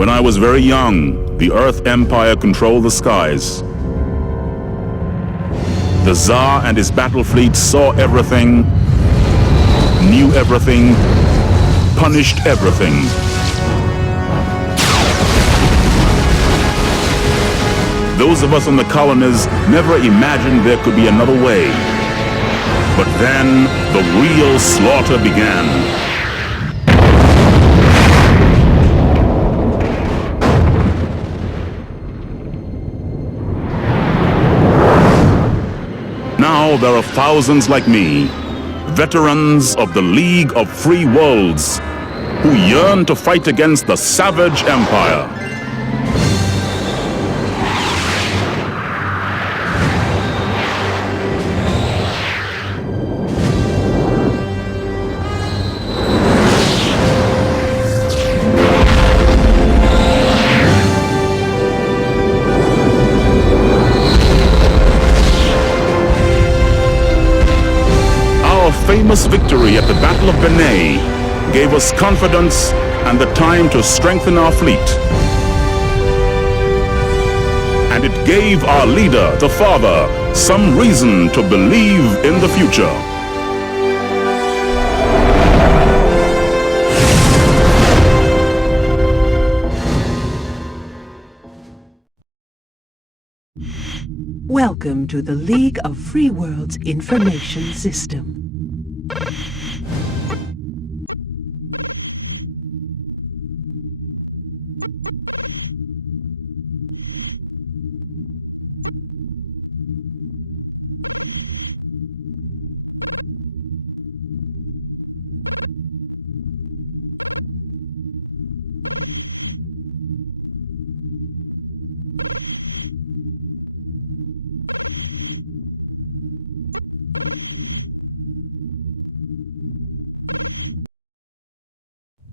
When I was very young, the Earth Empire controlled the skies. The Tzar and his battle fleet saw everything, knew everything, punished everything. Those of us in the colonies never imagined there could be another way. But then, the real slaughter began. Now there are thousands like me, veterans of the League of Free Worlds, who yearn to fight against the savage empire. Famous victory at the Battle of Benet gave us confidence and the time to strengthen our fleet. And it gave our leader, the Father, some reason to believe in the future. Welcome to the League of Free Worlds Information System.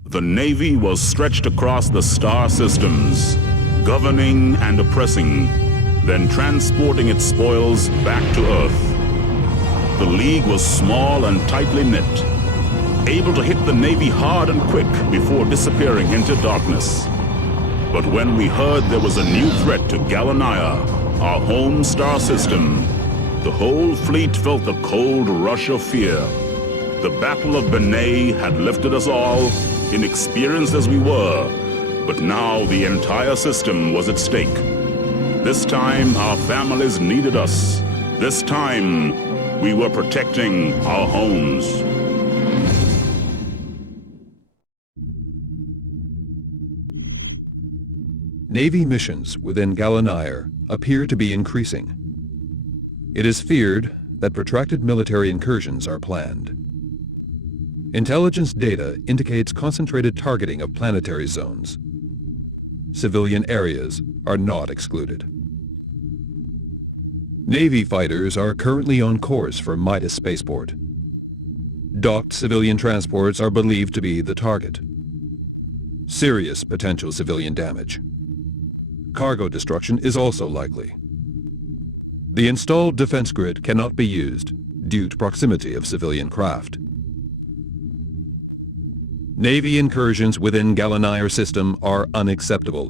The Navy was stretched across the star systems, governing and oppressing, then transporting its spoils back to Earth. The League was small and tightly knit, able to hit the Navy hard and quick before disappearing into darkness. But when we heard there was a new threat to Gallonigher, our home star system, the whole fleet felt the cold rush of fear. The Battle of Benet had lifted us all, inexperienced as we were, but now the entire system was at stake. This time, our families needed us. This time, we were protecting our homes. Navy missions within Gallonigher appear to be increasing. It is feared that protracted military incursions are planned. Intelligence data indicates concentrated targeting of planetary zones. Civilian areas are not excluded. Navy fighters are currently on course for Midas spaceport. Docked civilian transports are believed to be the target. Serious potential civilian damage. Cargo destruction is also likely. The installed defense grid cannot be used due to proximity of civilian craft. Navy incursions within Gallonigher system are unacceptable.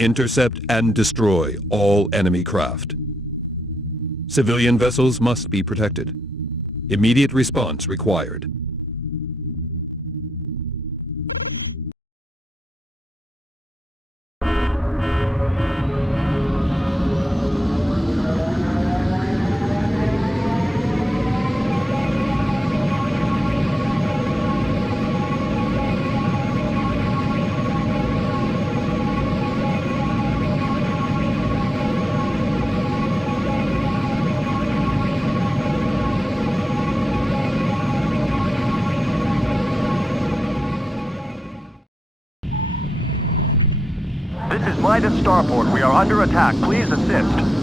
Intercept and destroy all enemy craft. Civilian vessels must be protected. Immediate response required. This is Midas Starport. We are under attack. Please assist.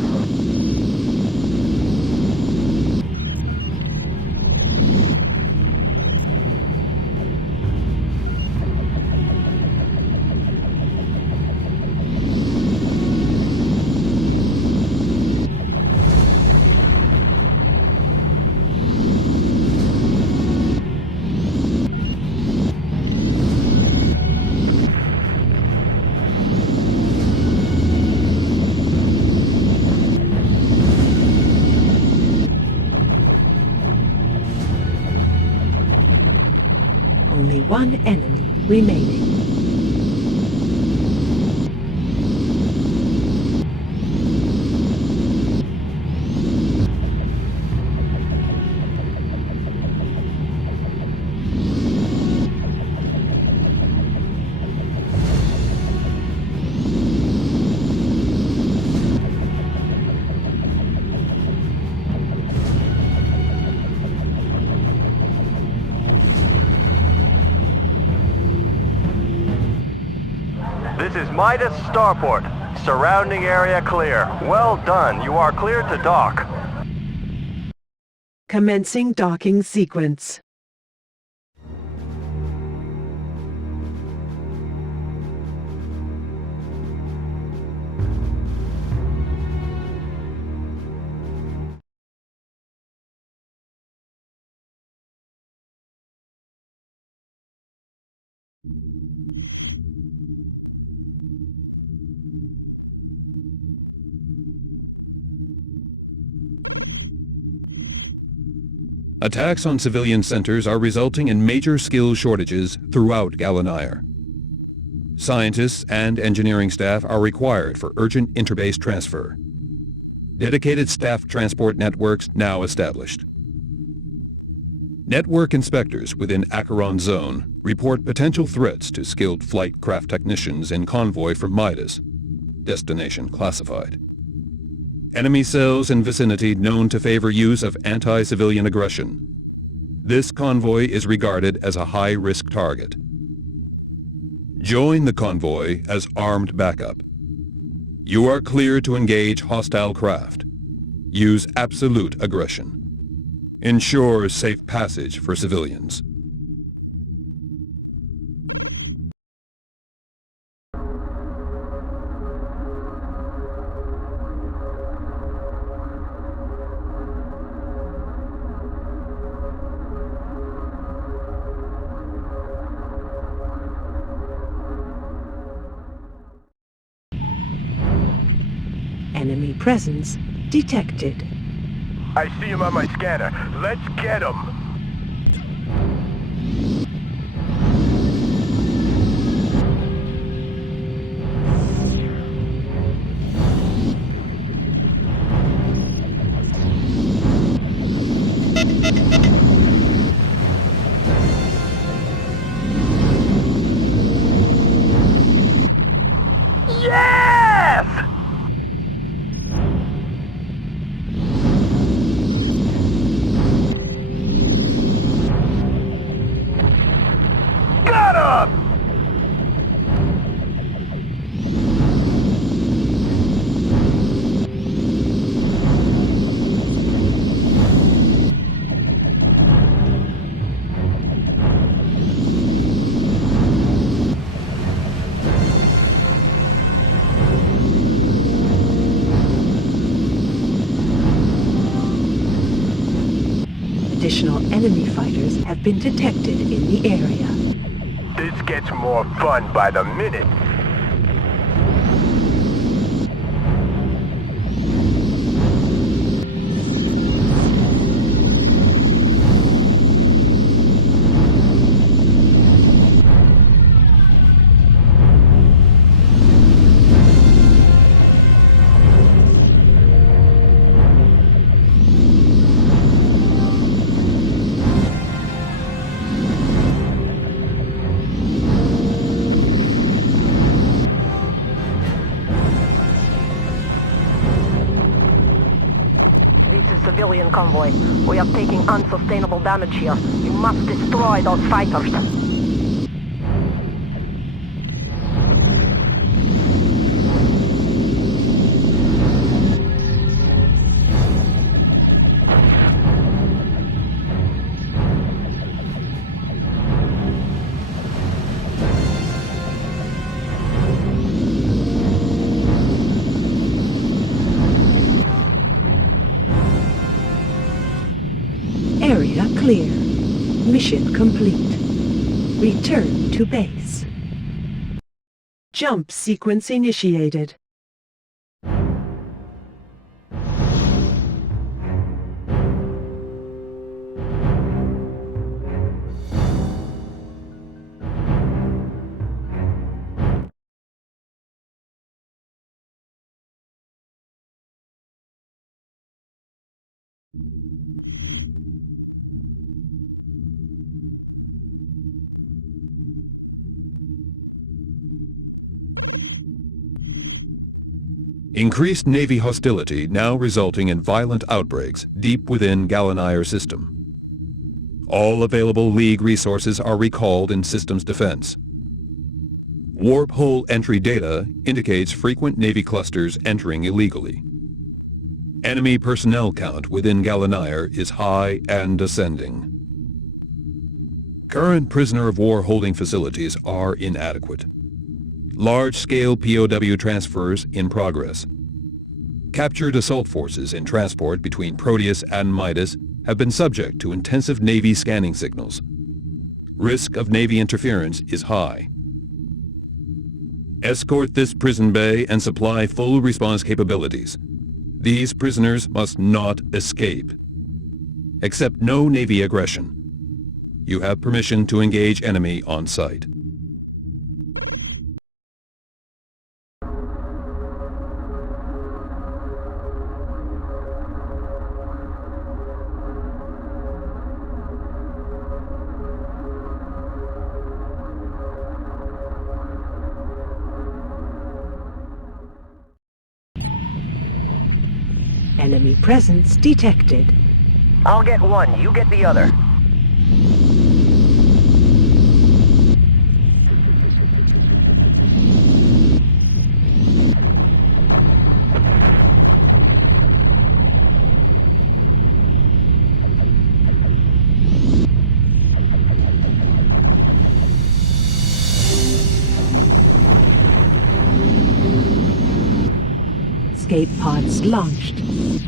Only one enemy remaining. This is Midas Starport. Surrounding area clear. Well done. You are cleared to dock. Commencing docking sequence. Attacks on civilian centers are resulting in major skill shortages throughout Gallonigher. Scientists and engineering staff are required for urgent interbase transfer. Dedicated staff transport networks now established. Network inspectors within Acheron Zone report potential threats to skilled flight craft technicians in convoy from Midas. Destination classified. Enemy cells in vicinity known to favor use of anti-civilian aggression. This convoy is regarded as a high-risk target. Join the convoy as armed backup. You are clear to engage hostile craft. Use absolute aggression. Ensure safe passage for civilians. Enemy presence detected. I see him on my scanner. Let's get him. Yes! Got him! Additional enemy fighters have been detected in the area. This gets more fun by the minute. Civilian convoy. We are taking unsustainable damage here. You must destroy those fighters. Area clear. Mission complete. Return to base. Jump sequence initiated. Increased Navy hostility now resulting in violent outbreaks deep within Gallonigher system. All available League resources are recalled in systems defense. Warp hole entry data indicates frequent Navy clusters entering illegally. Enemy personnel count within Gallonigher is high and ascending. Current prisoner of war holding facilities are inadequate. Large-scale POW transfers in progress. Captured assault forces in transport between Proteus and Midas have been subject to intensive Navy scanning signals. Risk of Navy interference is high. Escort this prison bay and supply full response capabilities. These prisoners must not escape. Accept no Navy aggression. You have permission to engage enemy on site. Enemy presence detected. I'll get one, you get the other. Escape pods launched.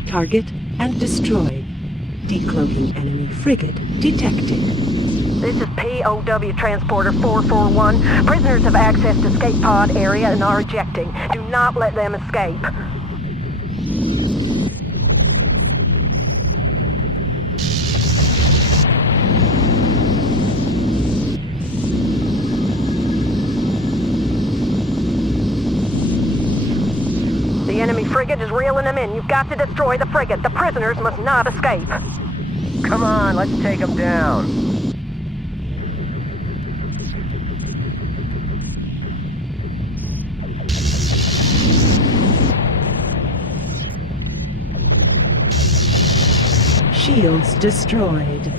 Target and destroyed. Decloaking enemy frigate detected. This is POW Transporter 441. Prisoners have accessed escape pod area and are ejecting. Do not let them escape. The enemy frigate is reeling them in. You've got to destroy the frigate. The prisoners must not escape. Come on, let's take them down. Shields destroyed.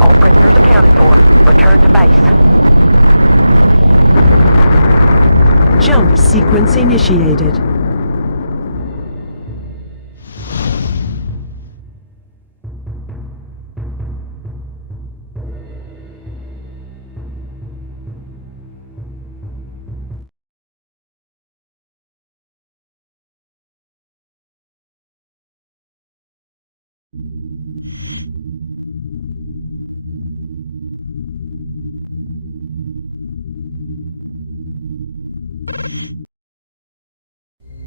All prisoners accounted for. Return to base. Jump sequence initiated.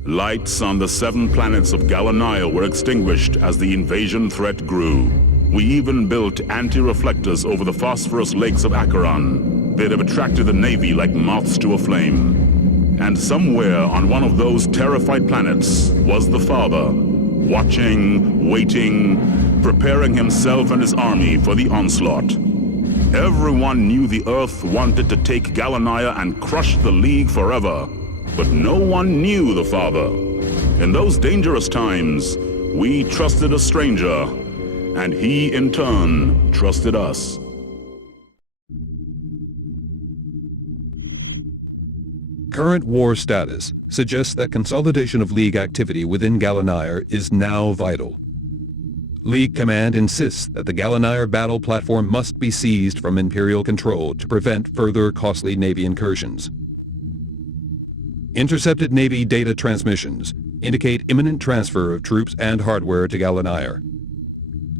Lights on the 7 planets of Gallonigher were extinguished as the invasion threat grew. We even built anti-reflectors over the phosphorus lakes of Acheron. They'd have attracted the Navy like moths to a flame. And somewhere on one of those terrified planets was the Father, watching, waiting, preparing himself and his army for the onslaught. Everyone knew the Earth wanted to take Gallonigher and crush the League forever. But no one knew the Father. In those dangerous times, we trusted a stranger, and he, in turn, trusted us. Current war status suggests that consolidation of League activity within Gallonigher is now vital. League Command insists that the Gallonigher battle platform must be seized from Imperial control to prevent further costly Navy incursions. Intercepted Navy data transmissions indicate imminent transfer of troops and hardware to Gallonigher.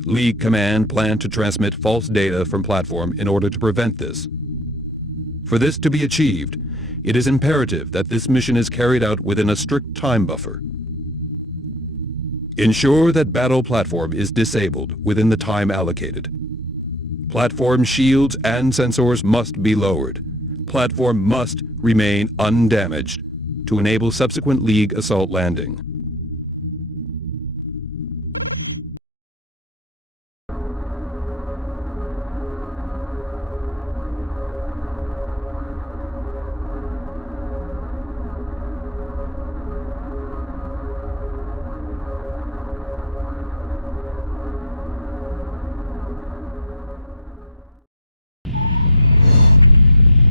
League Command plan to transmit false data from platform in order to prevent this. For this to be achieved, it is imperative that this mission is carried out within a strict time buffer. Ensure that battle platform is disabled within the time allocated. Platform shields and sensors must be lowered. Platform must remain undamaged to enable subsequent League assault landing.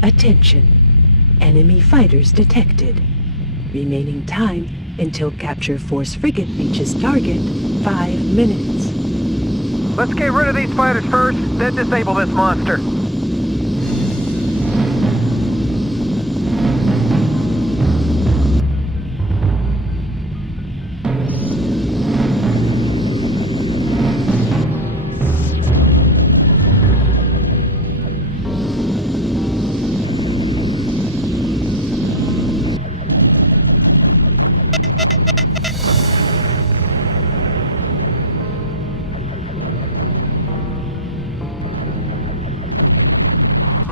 Attention. Enemy fighters detected. Remaining time until capture force frigate reaches target, 5 minutes. Let's get rid of these fighters first, then disable this monster.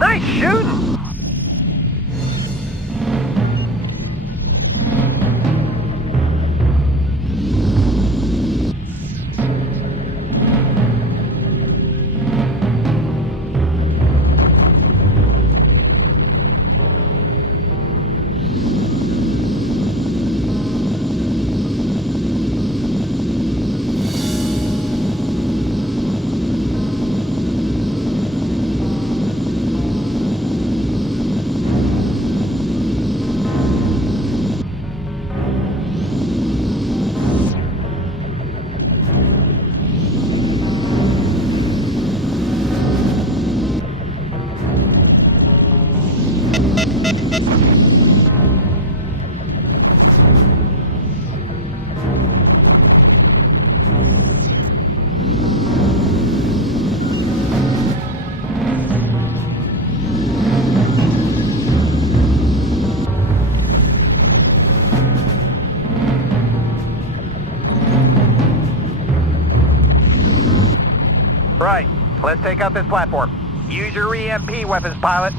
Nice shooting! Right, let's take out this platform. Use your EMP weapons, pilot.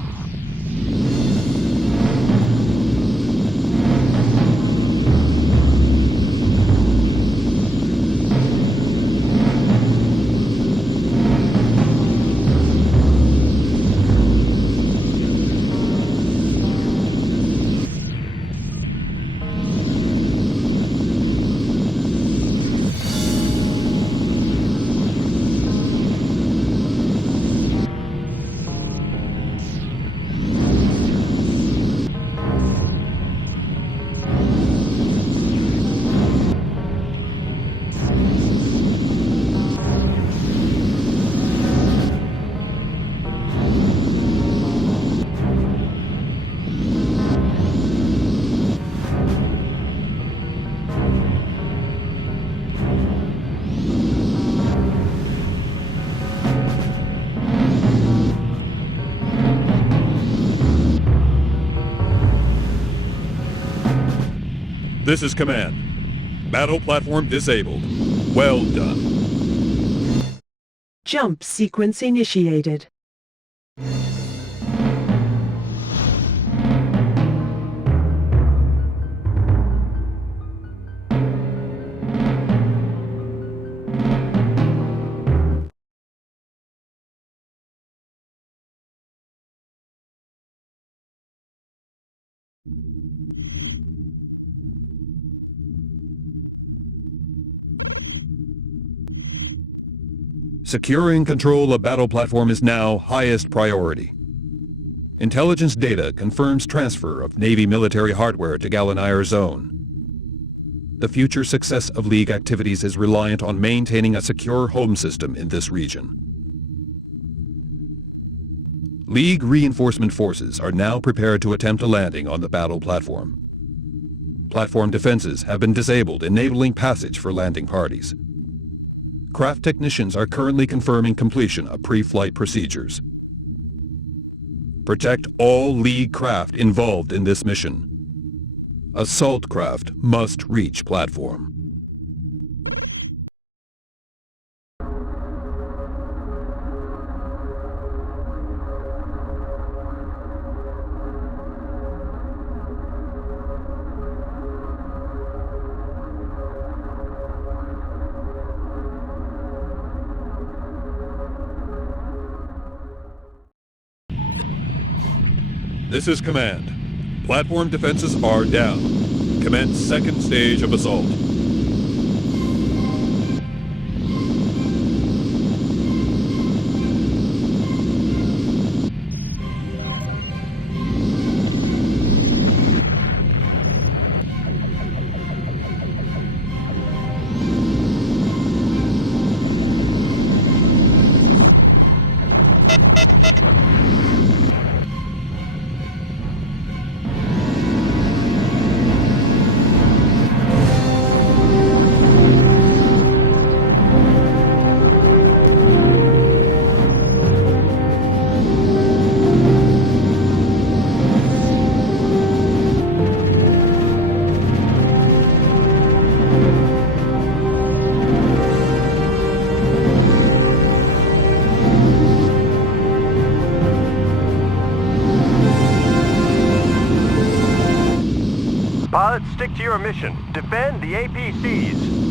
This is command. Battle platform disabled. Well done. Jump sequence initiated. Securing control of battle platform is now highest priority. Intelligence data confirms transfer of Navy military hardware to Gallonigher zone. The future success of League activities is reliant on maintaining a secure home system in this region. League reinforcement forces are now prepared to attempt a landing on the battle platform. Platform defenses have been disabled, enabling passage for landing parties. Craft technicians are currently confirming completion of pre-flight procedures. Protect all League craft involved in this mission. Assault craft must reach platform. This is Command. Platform defenses are down. Commence second stage of assault. Pilots, stick to your mission. Defend the APCs.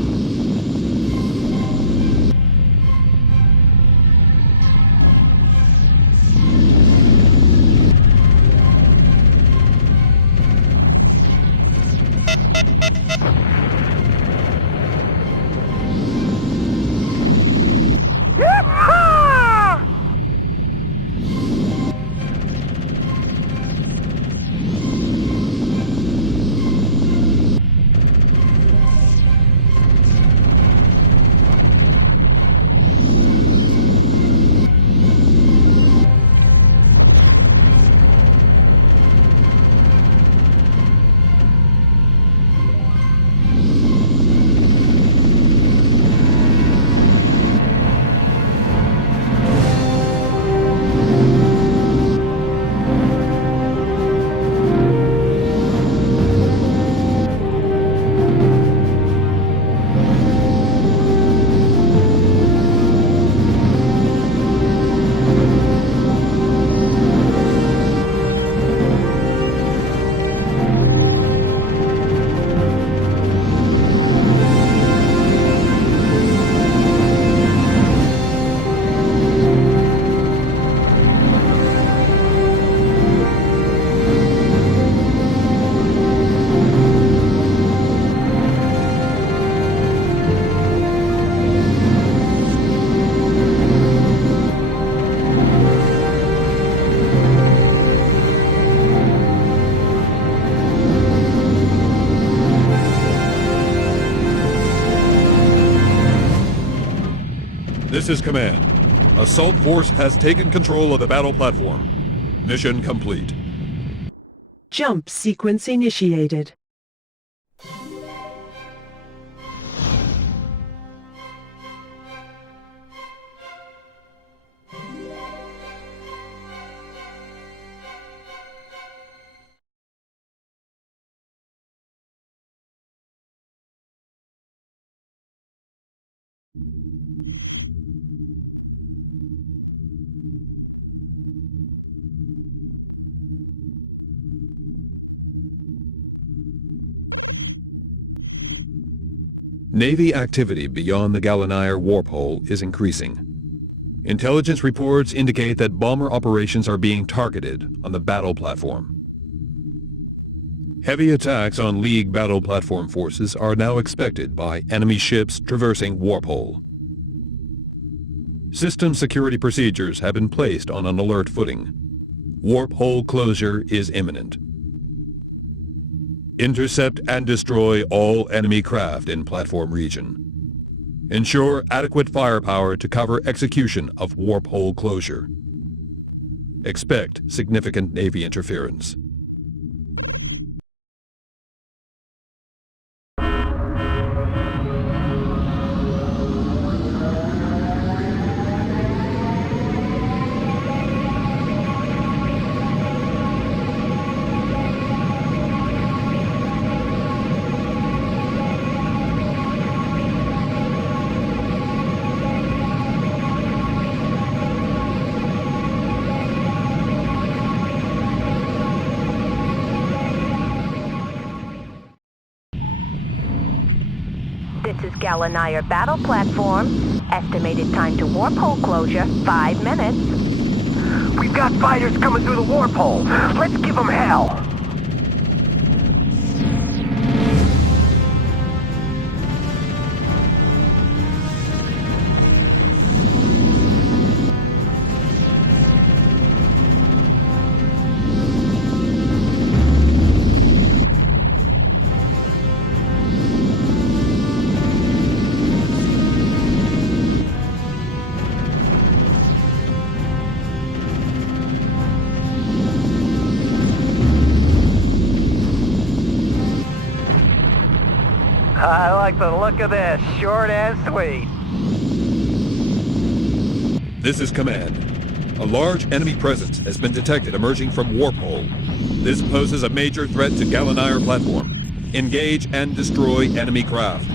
This is Command. Assault Force has taken control of the battle platform. Mission complete. Jump sequence initiated. Navy activity beyond the Gallonigher warp hole is increasing. Intelligence reports indicate that bomber operations are being targeted on the battle platform. Heavy attacks on League battle platform forces are now expected by enemy ships traversing warp hole. System security procedures have been placed on an alert footing. Warp hole closure is imminent. Intercept and destroy all enemy craft in platform region. Ensure adequate firepower to cover execution of warp hole closure. Expect significant Navy interference. This is Gallonigher battle platform. Estimated time to warp hole closure, 5 minutes. We've got fighters coming through the warp hole. Let's give them hell. I like the look of this, short and sweet. This is Command. A large enemy presence has been detected emerging from warp hole. This poses a major threat to Gallonigher platform. Engage and destroy enemy craft.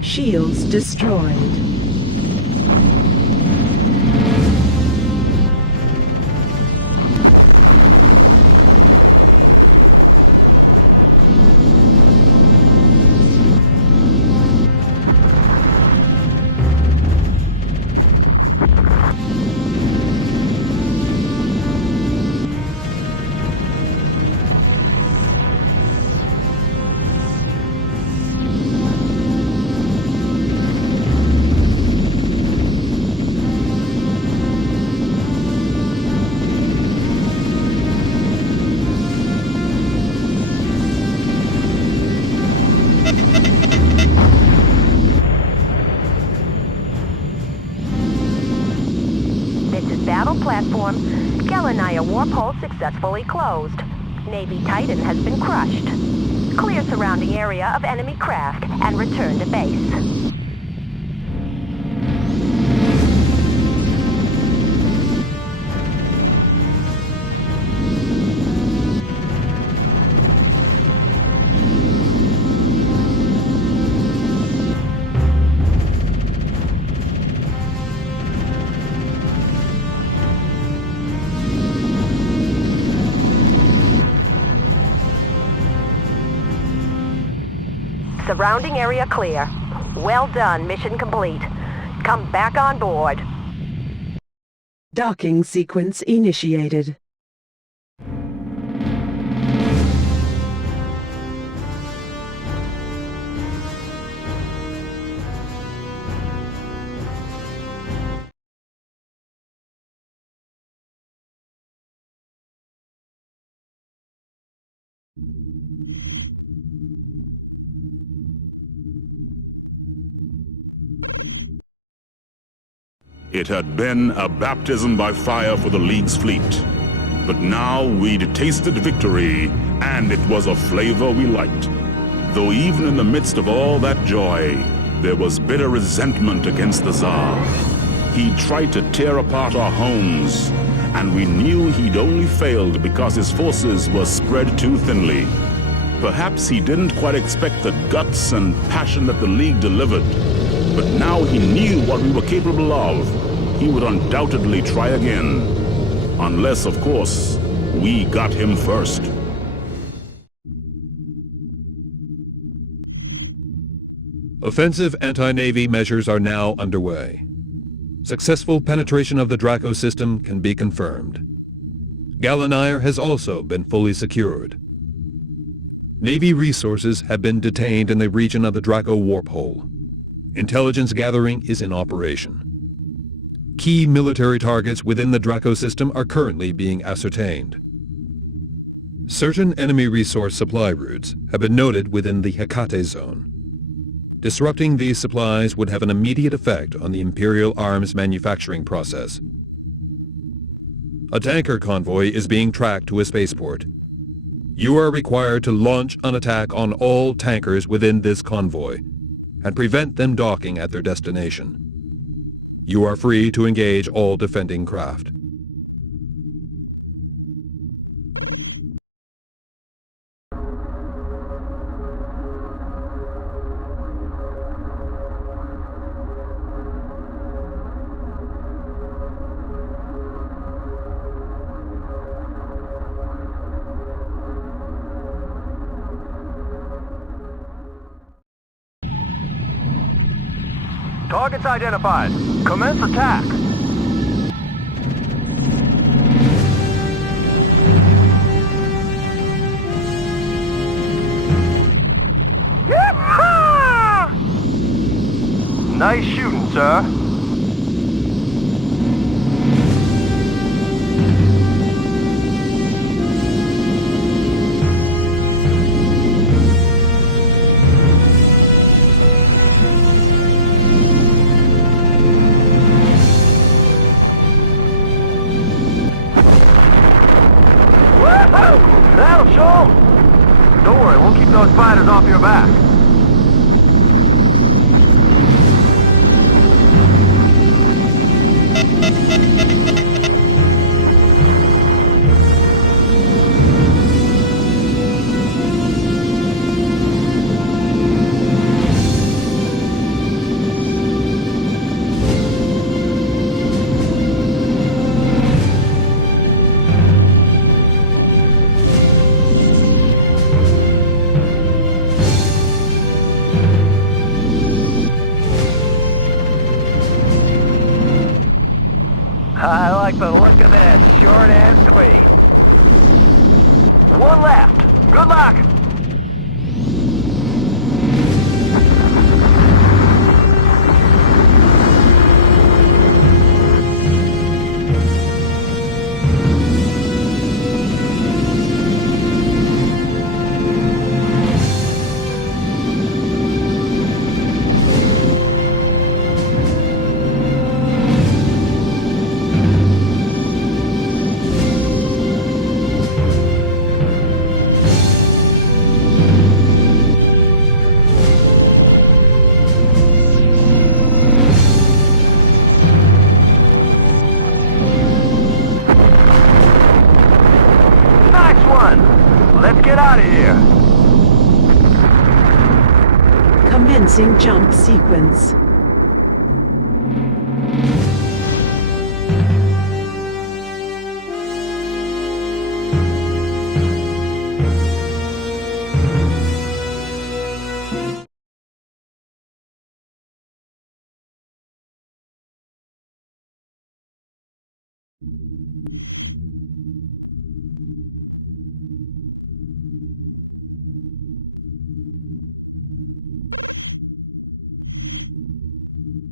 Shields destroyed. Battle platform. Gallonigher warp hole successfully closed. Navy Titan has been crushed. Clear surrounding area of enemy craft and return to base. Surrounding area clear. Well done, mission complete. Come back on board. Docking sequence initiated. It had been a baptism by fire for the League's fleet. But now we'd tasted victory, and it was a flavor we liked. Though even in the midst of all that joy, there was bitter resentment against the Tzar. He tried to tear apart our homes, and we knew he'd only failed because his forces were spread too thinly. Perhaps he didn't quite expect the guts and passion that the League delivered, but now he knew what we were capable of. He would undoubtedly try again. Unless, of course, we got him first. Offensive anti-Navy measures are now underway. Successful penetration of the Draco system can be confirmed. Gallonigher has also been fully secured. Navy resources have been detained in the region of the Draco warp hole. Intelligence gathering is in operation. Key military targets within the Draco system are currently being ascertained. Certain enemy resource supply routes have been noted within the Hecate zone. Disrupting these supplies would have an immediate effect on the Imperial arms manufacturing process. A tanker convoy is being tracked to a spaceport. You are required to launch an attack on all tankers within this convoy and prevent them docking at their destination. You are free to engage all defending craft. Targets identified. Commence attack. Yeehaw! Nice shooting, sir. That'll show 'em. Don't worry, we'll keep those fighters off your back. I like the look of this, short and sweet. One left. Good luck. Let's get out of here. Commencing jump sequence.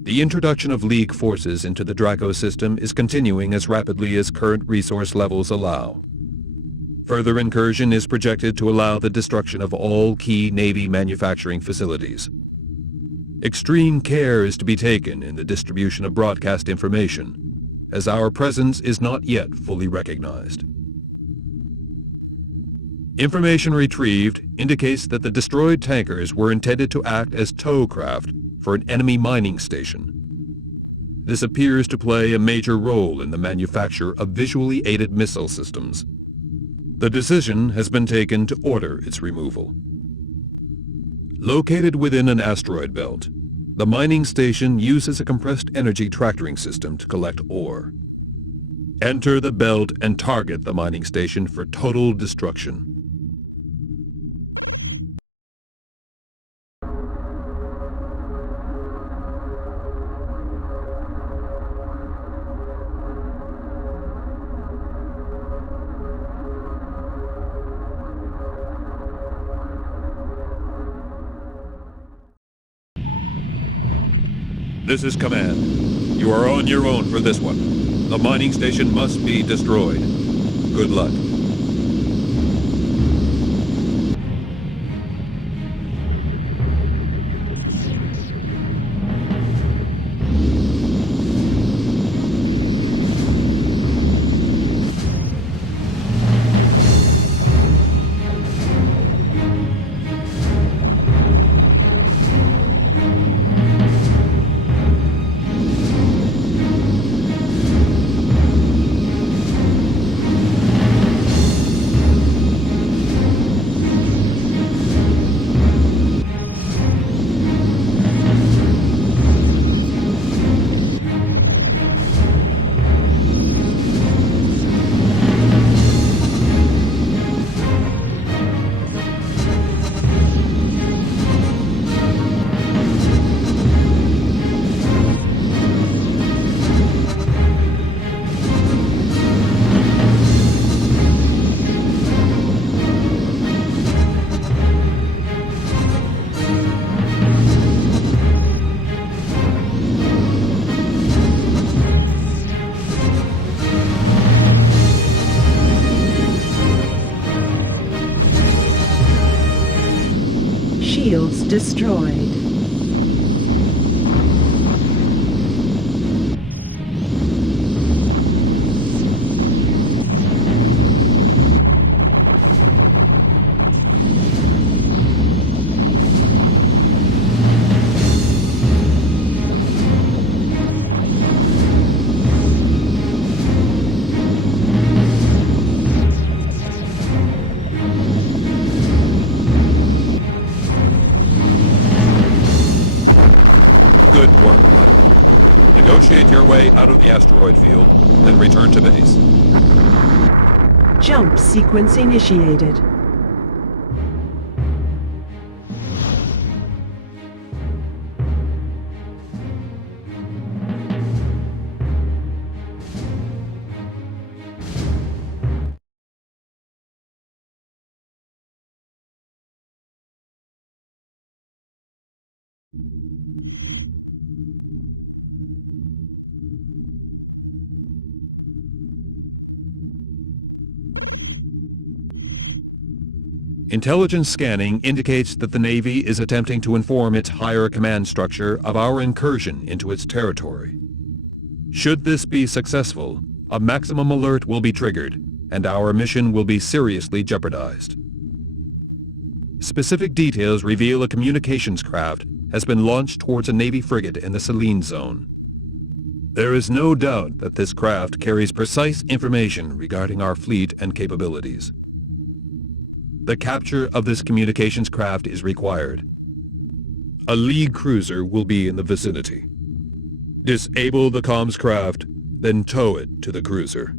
The introduction of League forces into the Draco system is continuing as rapidly as current resource levels allow. Further incursion is projected to allow the destruction of all key Navy manufacturing facilities. Extreme care is to be taken in the distribution of broadcast information, as our presence is not yet fully recognized. Information retrieved indicates that the destroyed tankers were intended to act as tow craft for an enemy mining station. This appears to play a major role in the manufacture of visually aided missile systems. The decision has been taken to order its removal. Located within an asteroid belt, the mining station uses a compressed energy tractoring system to collect ore. Enter the belt and target the mining station for total destruction. This is Command. You are on your own for this one. The mining station must be destroyed. Good luck. Shields destroyed. Good work, Black. Negotiate your way out of the asteroid field, then return to base. Jump sequence initiated. Intelligence scanning indicates that the Navy is attempting to inform its higher command structure of our incursion into its territory. Should this be successful, a maximum alert will be triggered, and our mission will be seriously jeopardized. Specific details reveal a communications craft has been launched towards a Navy frigate in the Selene zone. There is no doubt that this craft carries precise information regarding our fleet and capabilities. The capture of this communications craft is required. A League cruiser will be in the vicinity. Disable the comms craft, then tow it to the cruiser.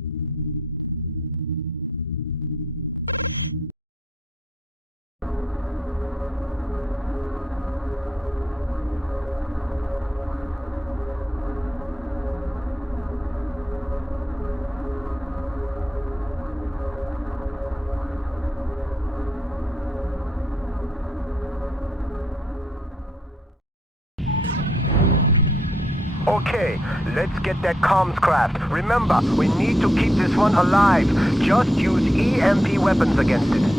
Okay, let's get that comms craft. Remember, we need to keep this one alive. Just use EMP weapons against it.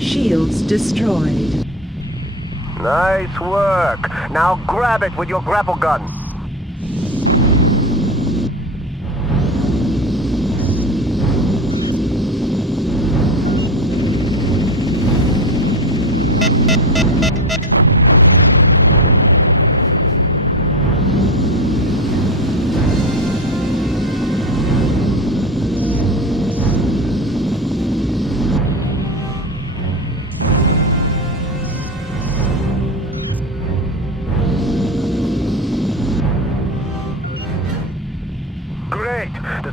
Shields destroyed. Nice work. Now grab it with your grapple gun.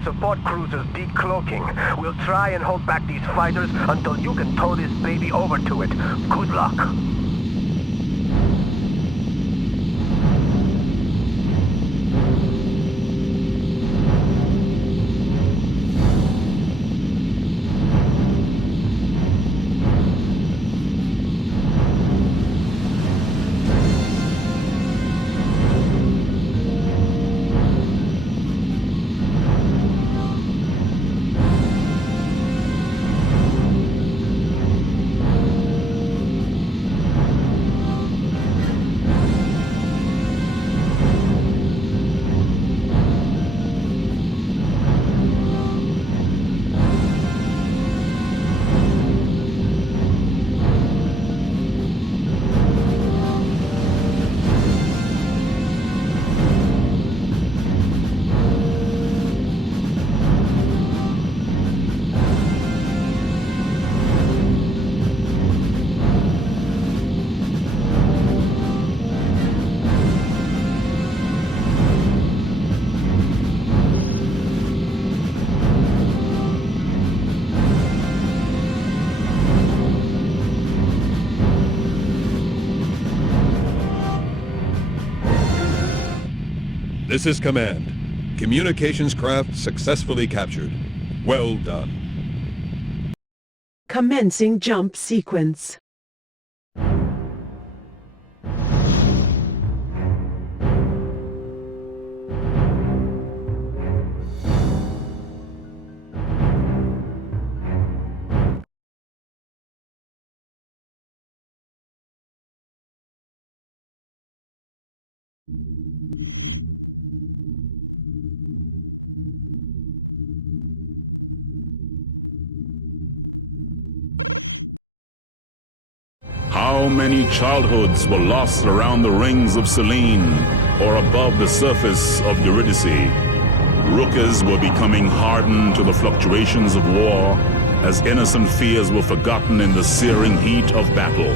support cruisers decloaking. We'll try and hold back these fighters until you can tow this baby over to it. Good luck. This is Command. Communications craft successfully captured. Well done. Commencing jump sequence. How many childhoods were lost around the rings of Selene or above the surface of Eurydice? Rookers were becoming hardened to the fluctuations of war as innocent fears were forgotten in the searing heat of battle.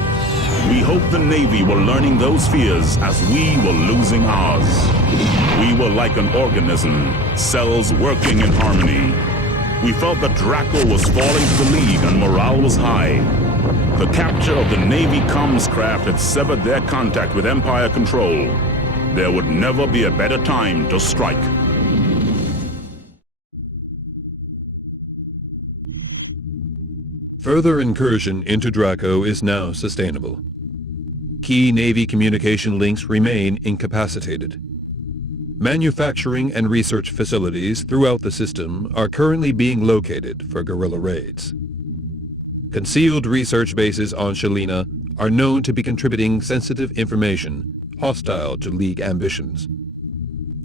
We hope the Navy were learning those fears as we were losing ours. We were like an organism, cells working in harmony. We felt that Draco was falling to the lead and morale was high. The capture of the Navy comms craft had severed their contact with Empire control. There would never be a better time to strike. Further incursion into Draco is now sustainable. Key Navy communication links remain incapacitated. Manufacturing and research facilities throughout the system are currently being located for guerrilla raids. Concealed research bases on Shalina are known to be contributing sensitive information hostile to League ambitions.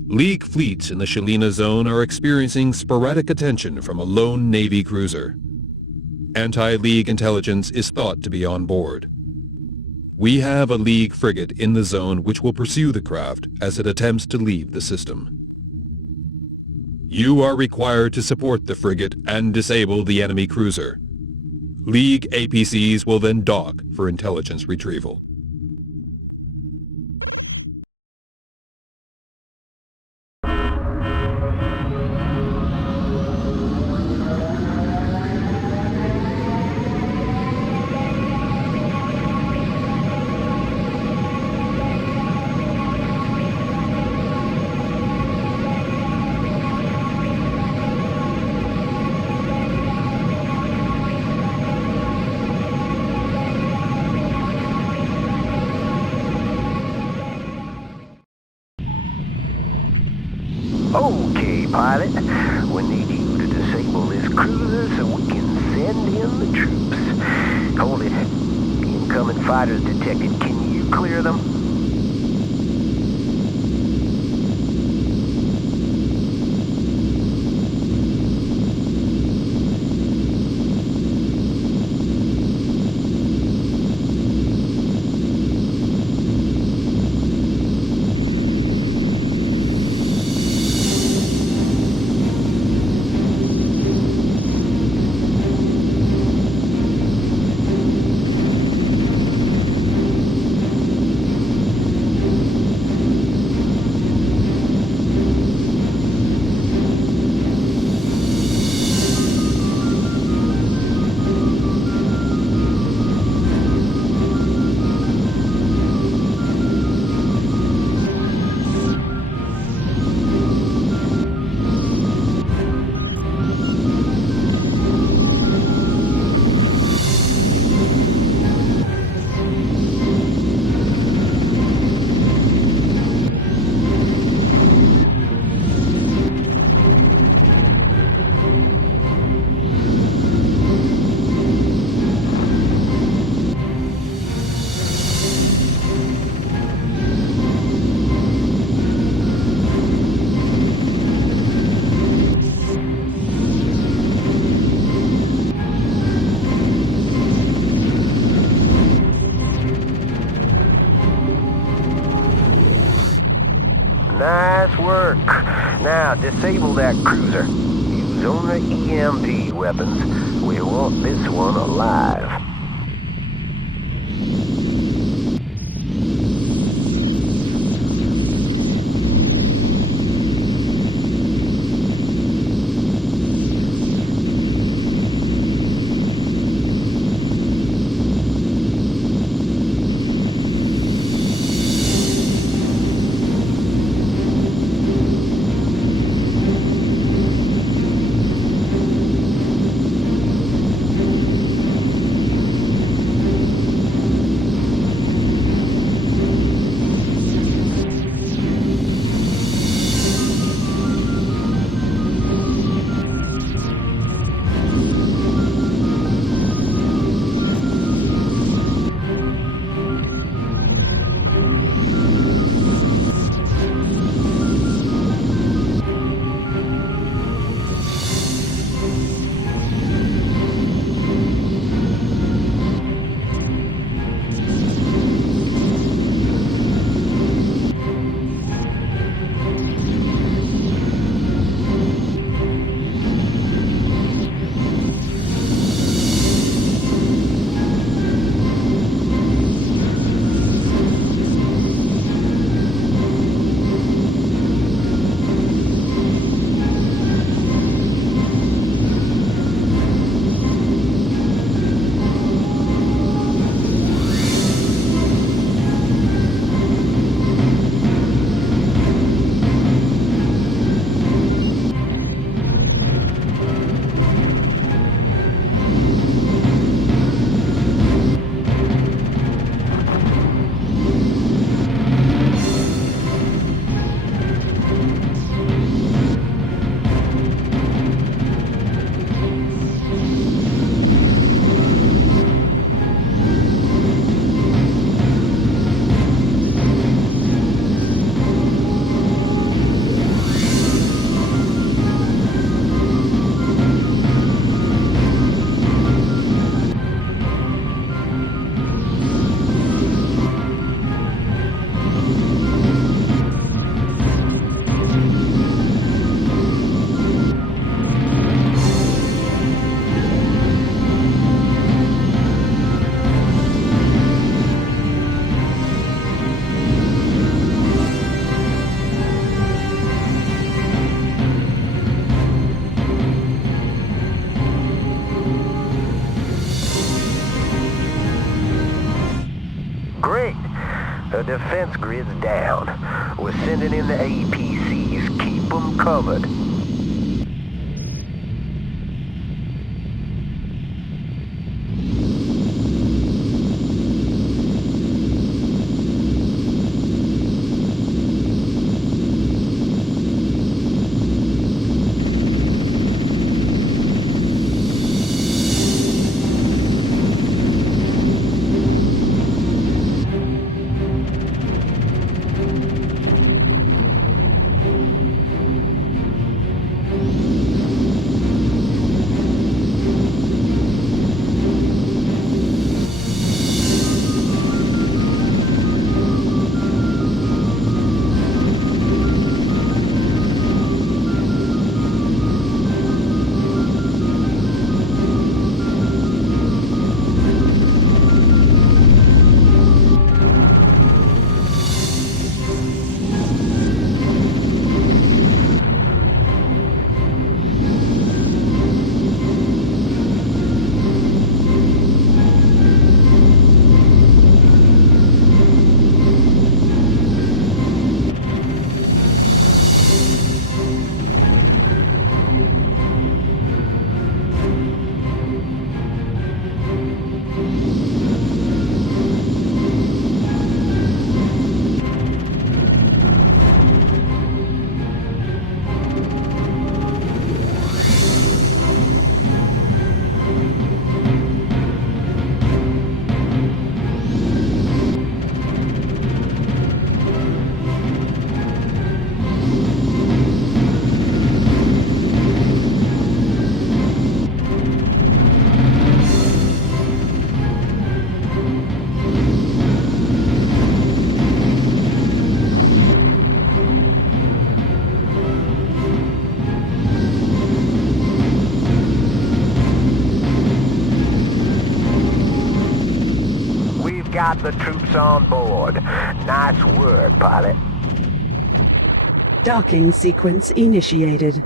League fleets in the Shalina zone are experiencing sporadic attention from a lone Navy cruiser. Anti-League intelligence is thought to be on board. We have a League frigate in the zone which will pursue the craft as it attempts to leave the system. You are required to support the frigate and disable the enemy cruiser. League APCs will then dock for intelligence retrieval. Okay, pilot. We need you to disable this cruiser so we can send in the troops. Hold it. Incoming fighters detected. Can you clear them? Nice work. Now, disable that cruiser. Use only EMP weapons. We want this one alive. The defense grid's down. We're sending in the APCs. Keep them covered. got the troops on board. Nice work, pilot. Docking sequence initiated.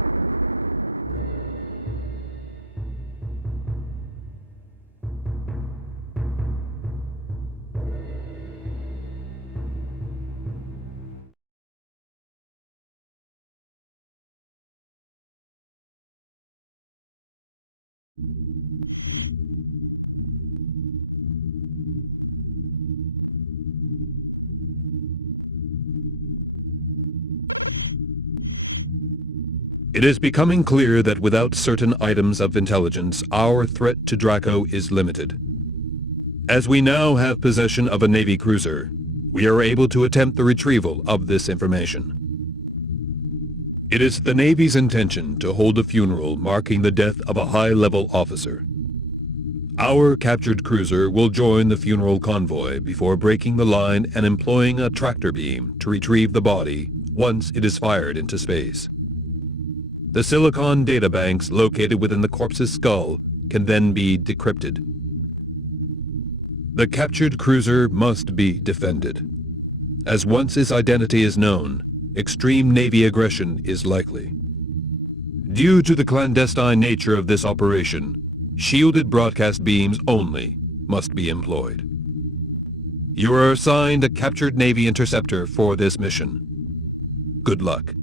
It is becoming clear that without certain items of intelligence, our threat to Draco is limited. As we now have possession of a Navy cruiser, we are able to attempt the retrieval of this information. It is the Navy's intention to hold a funeral marking the death of a high-level officer. Our captured cruiser will join the funeral convoy before breaking the line and employing a tractor beam to retrieve the body once it is fired into space. The silicon databanks located within the corpse's skull can then be decrypted. The captured cruiser must be defended, as once its identity is known, extreme Navy aggression is likely. Due to the clandestine nature of this operation, shielded broadcast beams only must be employed. You are assigned a captured Navy interceptor for this mission. Good luck.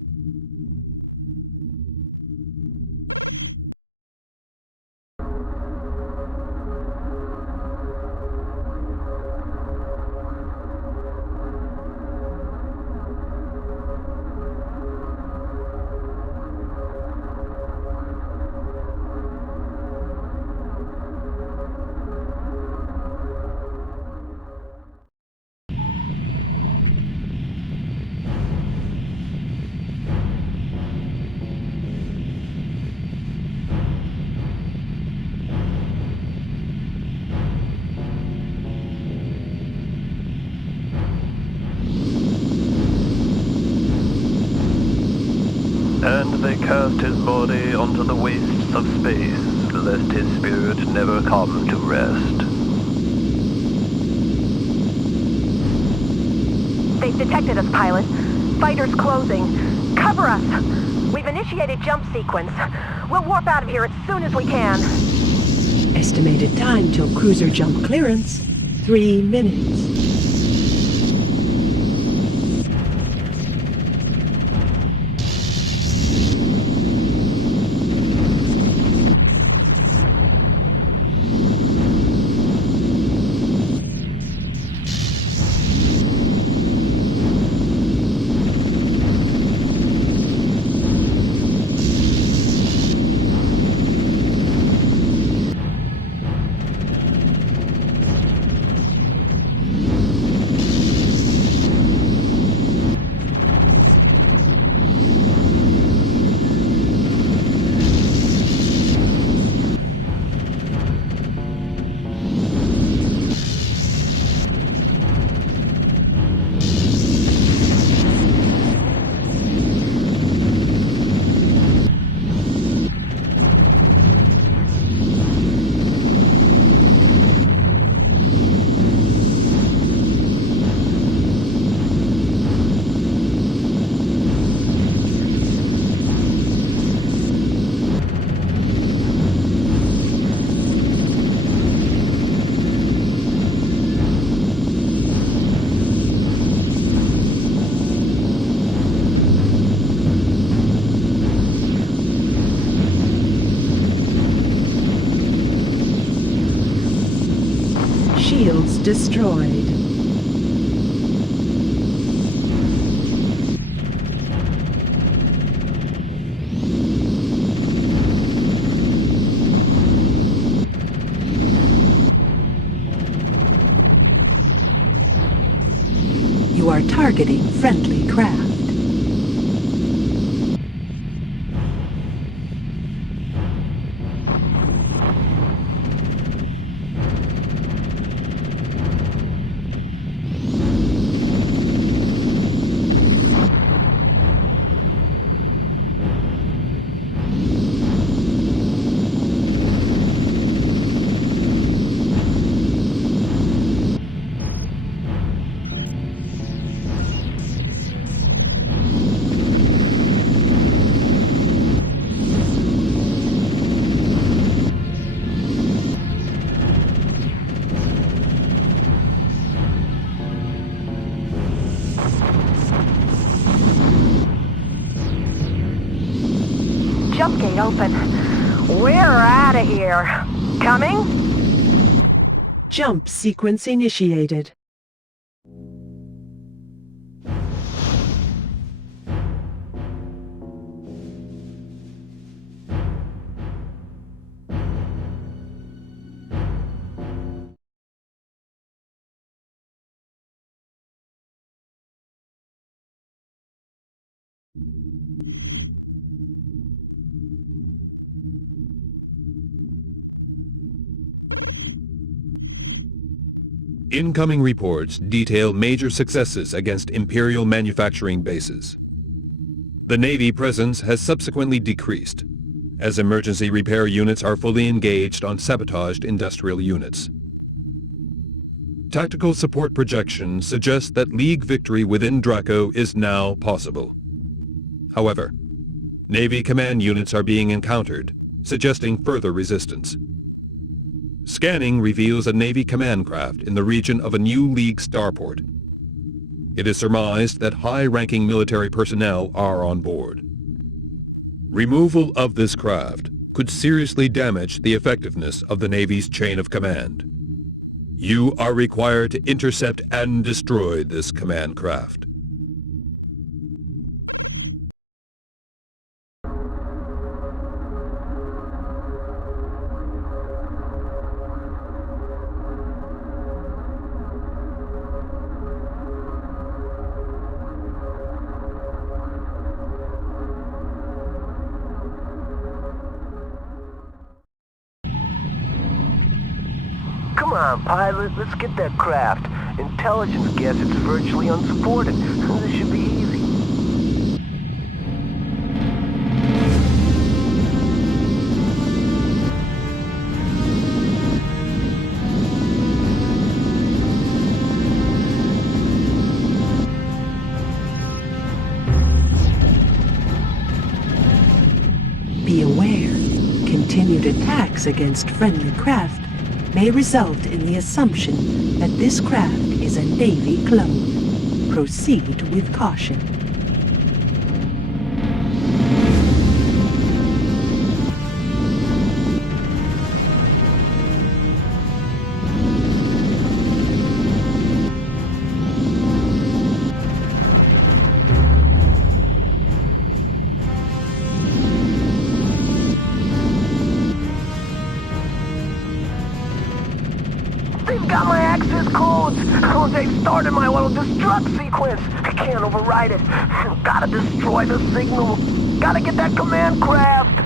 And they cast his body onto the wastes of space, lest his spirit never come to rest. They've detected us, pilot. Fighters closing. Cover us! We've initiated jump sequence. We'll warp out of here as soon as we can. Estimated time till cruiser jump clearance, 3 minutes. Shields destroyed. You are targeting friendly craft. there. Coming? Jump sequence initiated. Incoming reports detail major successes against Imperial manufacturing bases. The Navy presence has subsequently decreased, as emergency repair units are fully engaged on sabotaged industrial units. Tactical support projections suggest that League victory within Draco is now possible. However, Navy command units are being encountered, suggesting further resistance. Scanning reveals a Navy command craft in the region of a new League starport. It is surmised that high-ranking military personnel are on board. Removal of this craft could seriously damage the effectiveness of the Navy's chain of command. You are required to intercept and destroy this command craft. Come on, pilot, let's get that craft. Intelligence guess it's virtually unsupported. This should be easy. Be aware, continued attacks against friendly craft may result in the assumption that this craft is a Navy clone. Proceed with caution. They've got my access codes! Oh, they started my little destruct sequence! I can't override it! Gotta destroy the signal! Gotta get that command craft!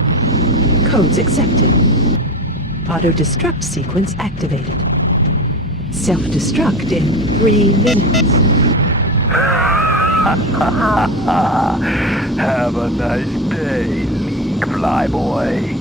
Codes accepted. Auto-destruct sequence activated. Self-destruct in 3 minutes. Have a nice day, League Flyboy.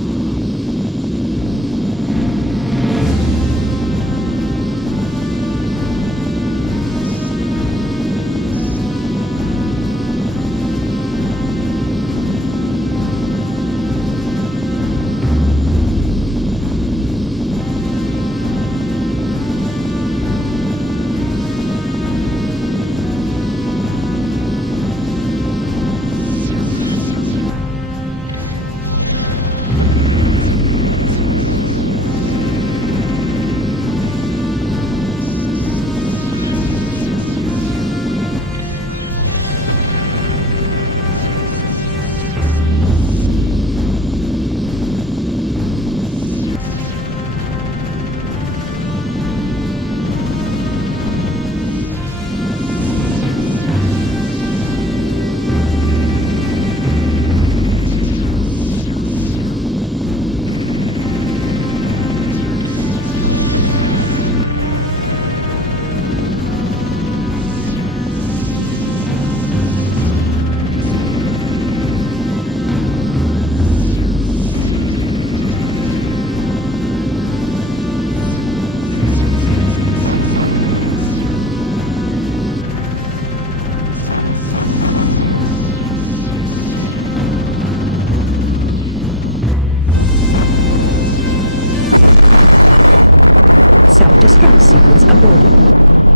Self-destruct sequence aborted.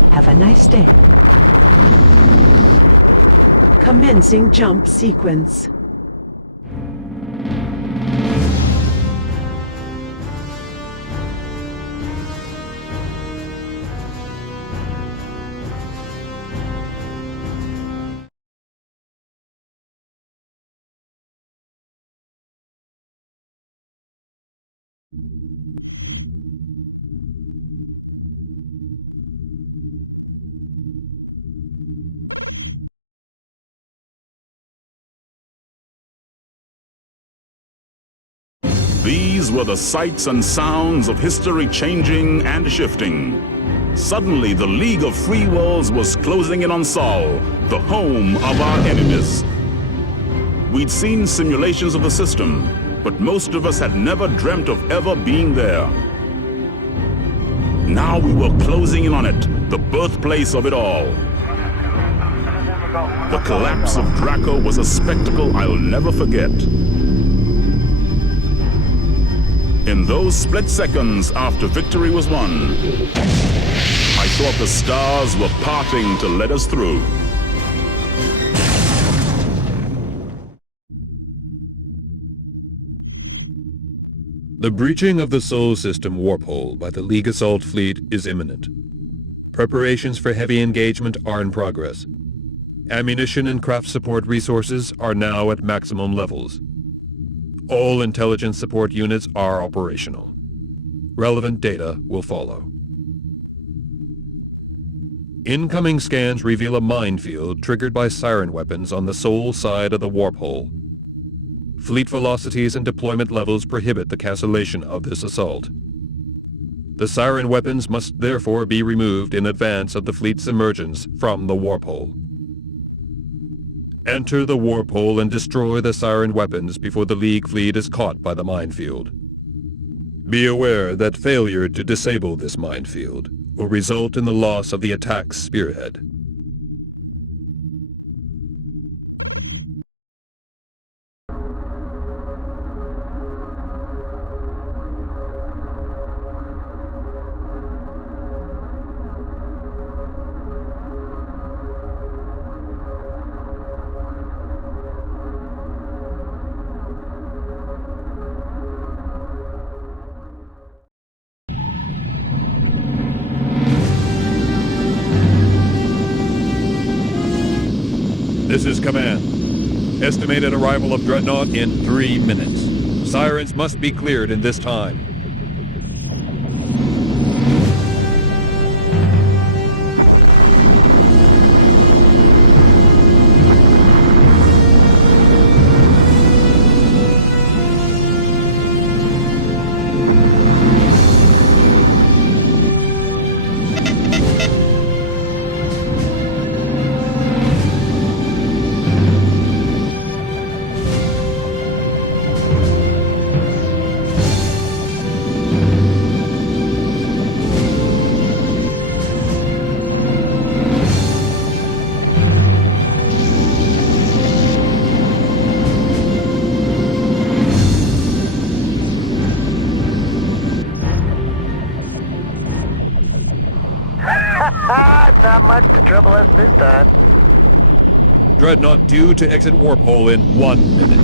Have a nice day. Commencing jump sequence. These were the sights and sounds of history changing and shifting. Suddenly, the League of Free Worlds was closing in on Sol, the home of our enemies. We'd seen simulations of the system, but most of us had never dreamt of ever being there. Now we were closing in on it, the birthplace of it all. The collapse of Draco was a spectacle I'll never forget. In those split seconds after victory was won, I thought the stars were parting to let us through. The breaching of the Sol System warp hole by the League Assault Fleet is imminent. Preparations for heavy engagement are in progress. Ammunition and craft support resources are now at maximum levels. All intelligence support units are operational. Relevant data will follow. Incoming scans reveal a minefield triggered by siren weapons on the Sol side of the warp hole. Fleet velocities and deployment levels prohibit the cancellation of this assault. The siren weapons must therefore be removed in advance of the fleet's emergence from the warp hole. Enter the warp hole and destroy the siren weapons before the League fleet is caught by the minefield. Be aware that failure to disable this minefield will result in the loss of the attack's spearhead. This is Command. Estimated arrival of dreadnought in 3 minutes. Sirens must be cleared in this time. Not much to trouble us this time. Dreadnought due to exit warp hole in 1 minute.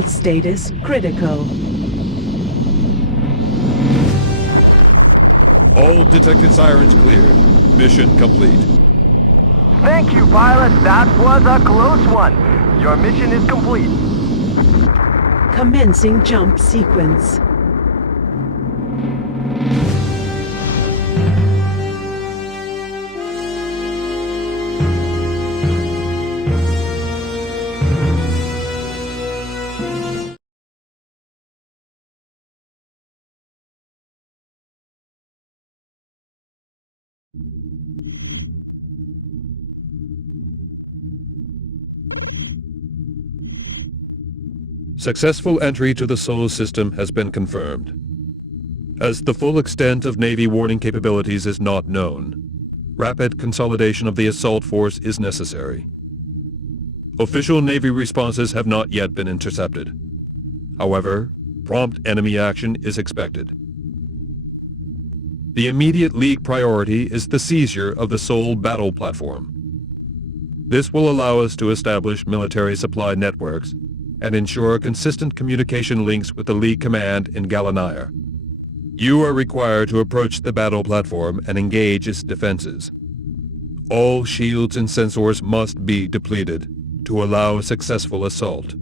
Health status critical. All detected sirens cleared. Mission complete. Thank you, pilot. That was a close one. Your mission is complete. Commencing jump sequence. Successful entry to the Sol system has been confirmed. As the full extent of Navy warning capabilities is not known, rapid consolidation of the assault force is necessary. Official Navy responses have not yet been intercepted. However, prompt enemy action is expected. The immediate League priority is the seizure of the Sol battle platform. This will allow us to establish military supply networks and ensure consistent communication links with the League command in Gallonigher. You are required to approach the battle platform and engage its defenses. All shields and sensors must be depleted to allow a successful assault.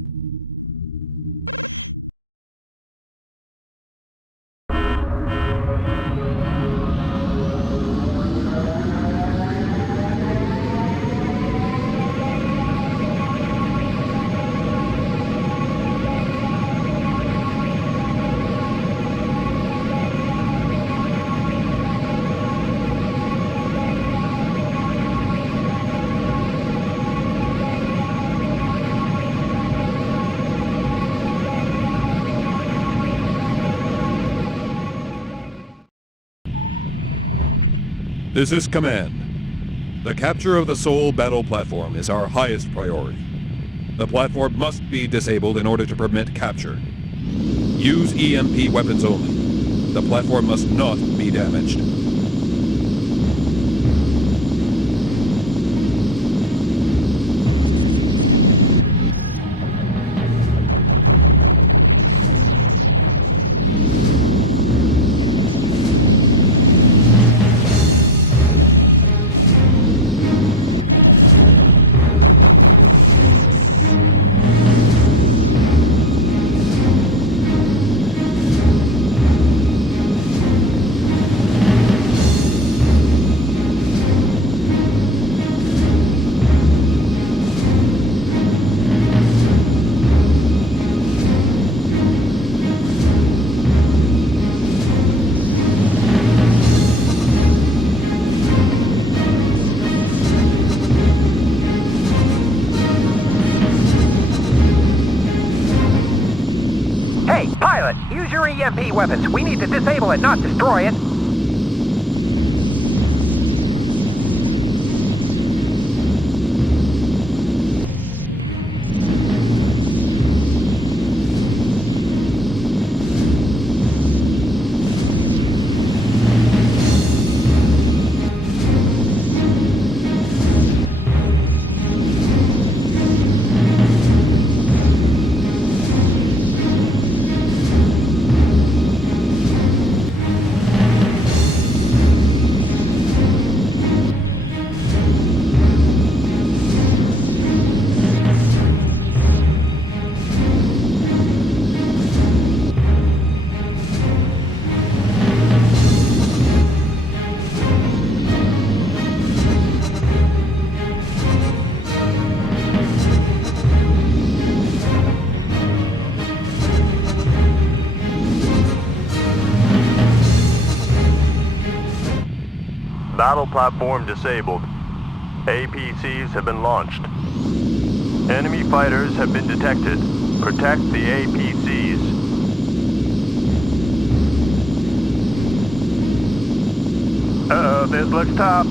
This is Command. The capture of the Sol battle platform is our highest priority. The platform must be disabled in order to permit capture. Use EMP weapons only. The platform must not be damaged. Use your EMP weapons. We need to disable it, not destroy it. Battle platform disabled. APCs have been launched. Enemy fighters have been detected. Protect the APCs. Uh-oh, this looks tough.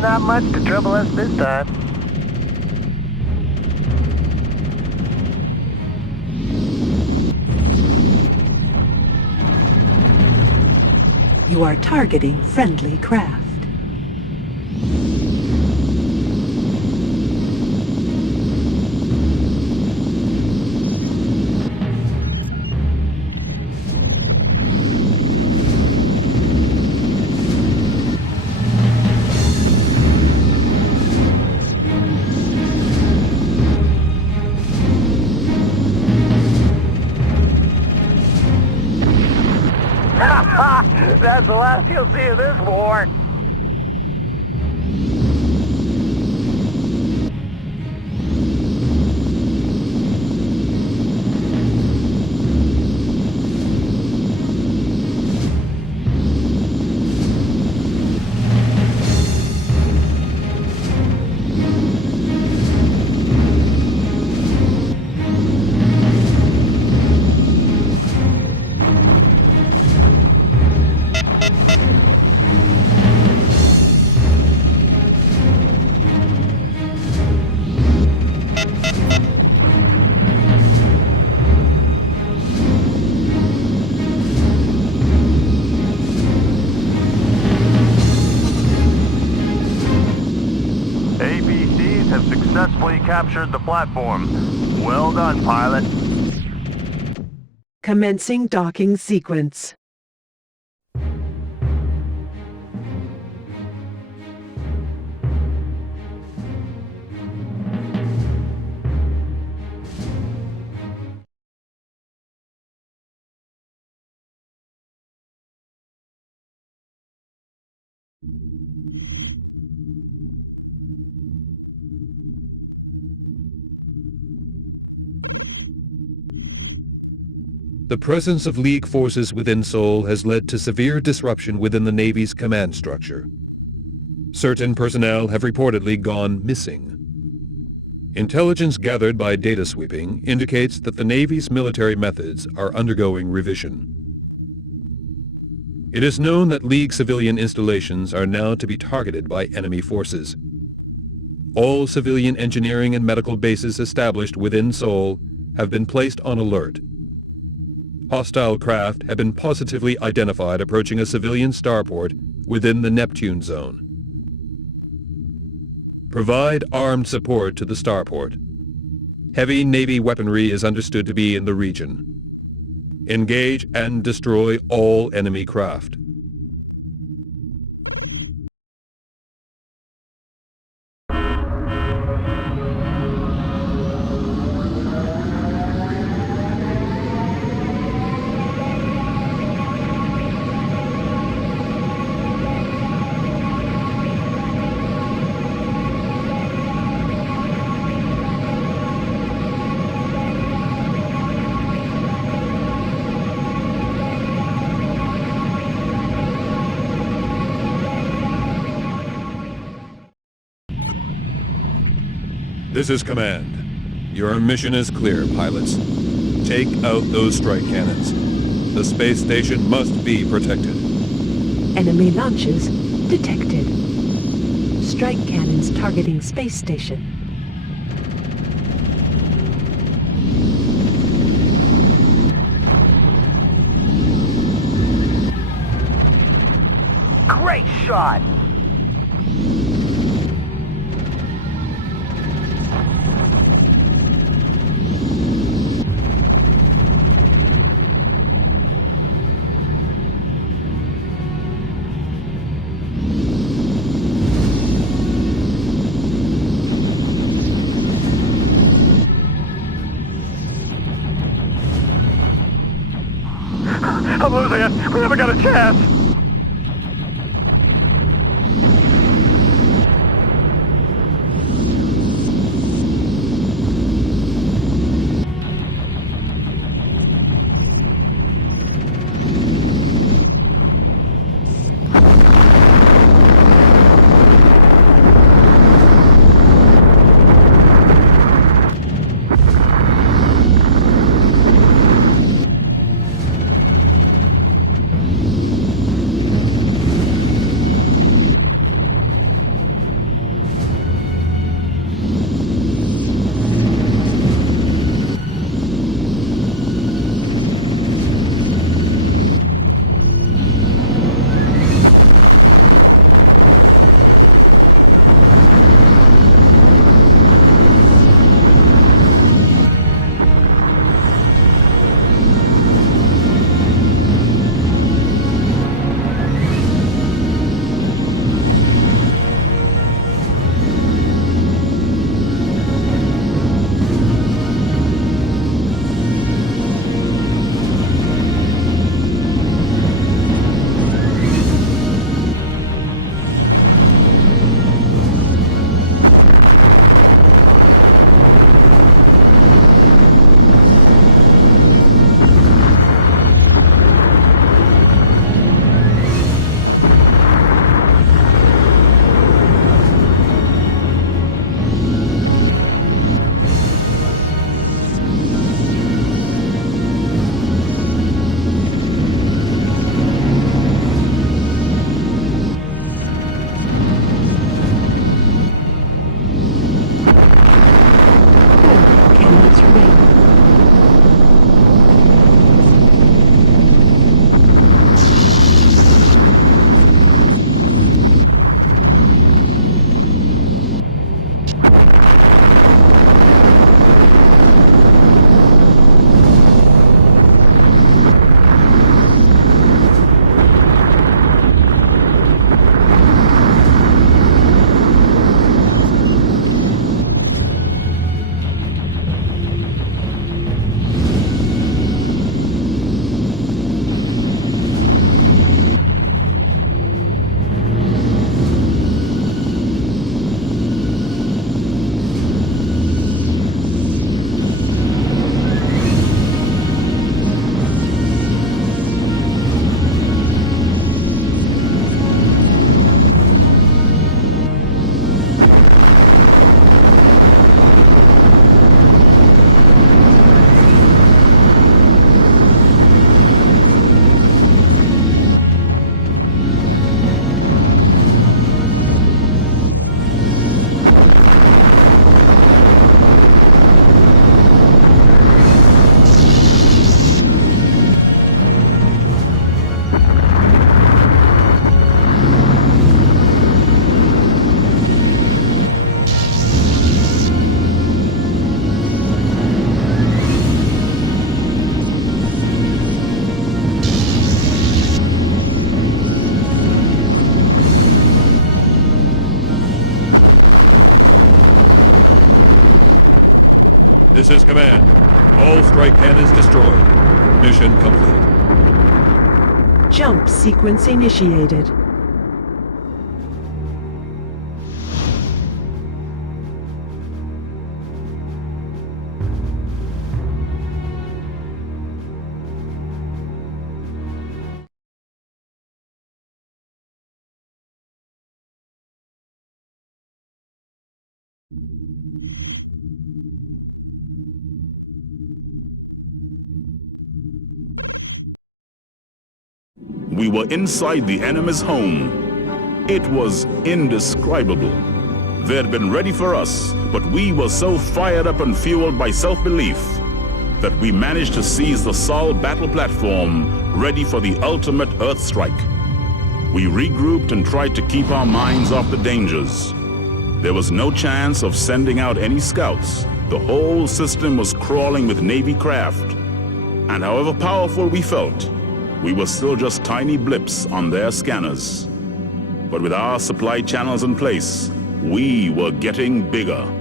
not much to trouble us this time. You are targeting friendly craft. That's the last you'll see of this war. Successfully captured the platform. Well done, pilot. Commencing docking sequence. The presence of League forces within Sol has led to severe disruption within the Navy's command structure. Certain personnel have reportedly gone missing. Intelligence gathered by data sweeping indicates that the Navy's military methods are undergoing revision. It is known that League civilian installations are now to be targeted by enemy forces. All civilian engineering and medical bases established within Sol have been placed on alert. Hostile craft have been positively identified approaching a civilian starport within the Neptune zone. Provide armed support to the starport. Heavy Navy weaponry is understood to be in the region. Engage and destroy all enemy craft. This is Command. Your mission is clear, pilots. Take out those strike cannons. The space station must be protected. Enemy launches detected. Strike cannons targeting space station. Great shot! I'm losing it. We haven't got a chance. This is Command. All strike cannons destroyed. Mission complete. Jump sequence initiated. We were inside the enemy's home. It was indescribable. They had been ready for us, but we were so fired up and fueled by self-belief that we managed to seize the Sol battle platform, ready for the ultimate Earth strike. We regrouped and tried to keep our minds off the dangers. There was no chance of sending out any scouts. The whole system was crawling with Navy craft. And however powerful we felt, we were still just tiny blips on their scanners. But with our supply channels in place, we were getting bigger.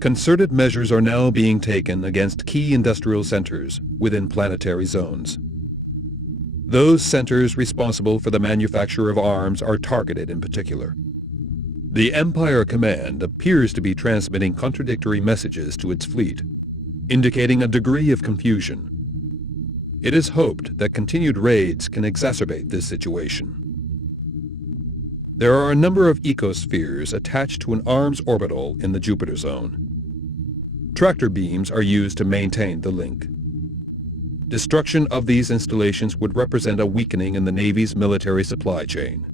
Concerted measures are now being taken against key industrial centers within planetary zones. Those centers responsible for the manufacture of arms are targeted in particular. The Empire Command appears to be transmitting contradictory messages to its fleet, indicating a degree of confusion. It is hoped that continued raids can exacerbate this situation. There are a number of ecospheres attached to an arms orbital in the Jupiter zone. Tractor beams are used to maintain the link. Destruction of these installations would represent a weakening in the Navy's military supply chain.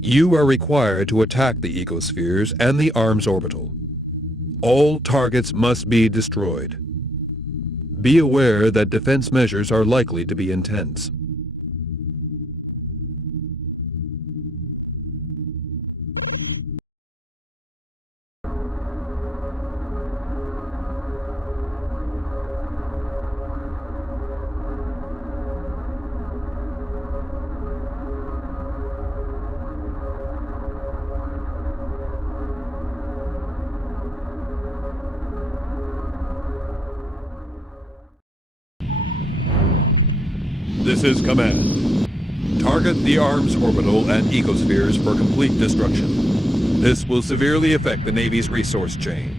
You are required to attack the ecospheres and the arms orbital. All targets must be destroyed. Be aware that defense measures are likely to be intense. This is Command. Target the arms orbital and ecospheres for complete destruction. This will severely affect the Navy's resource chain.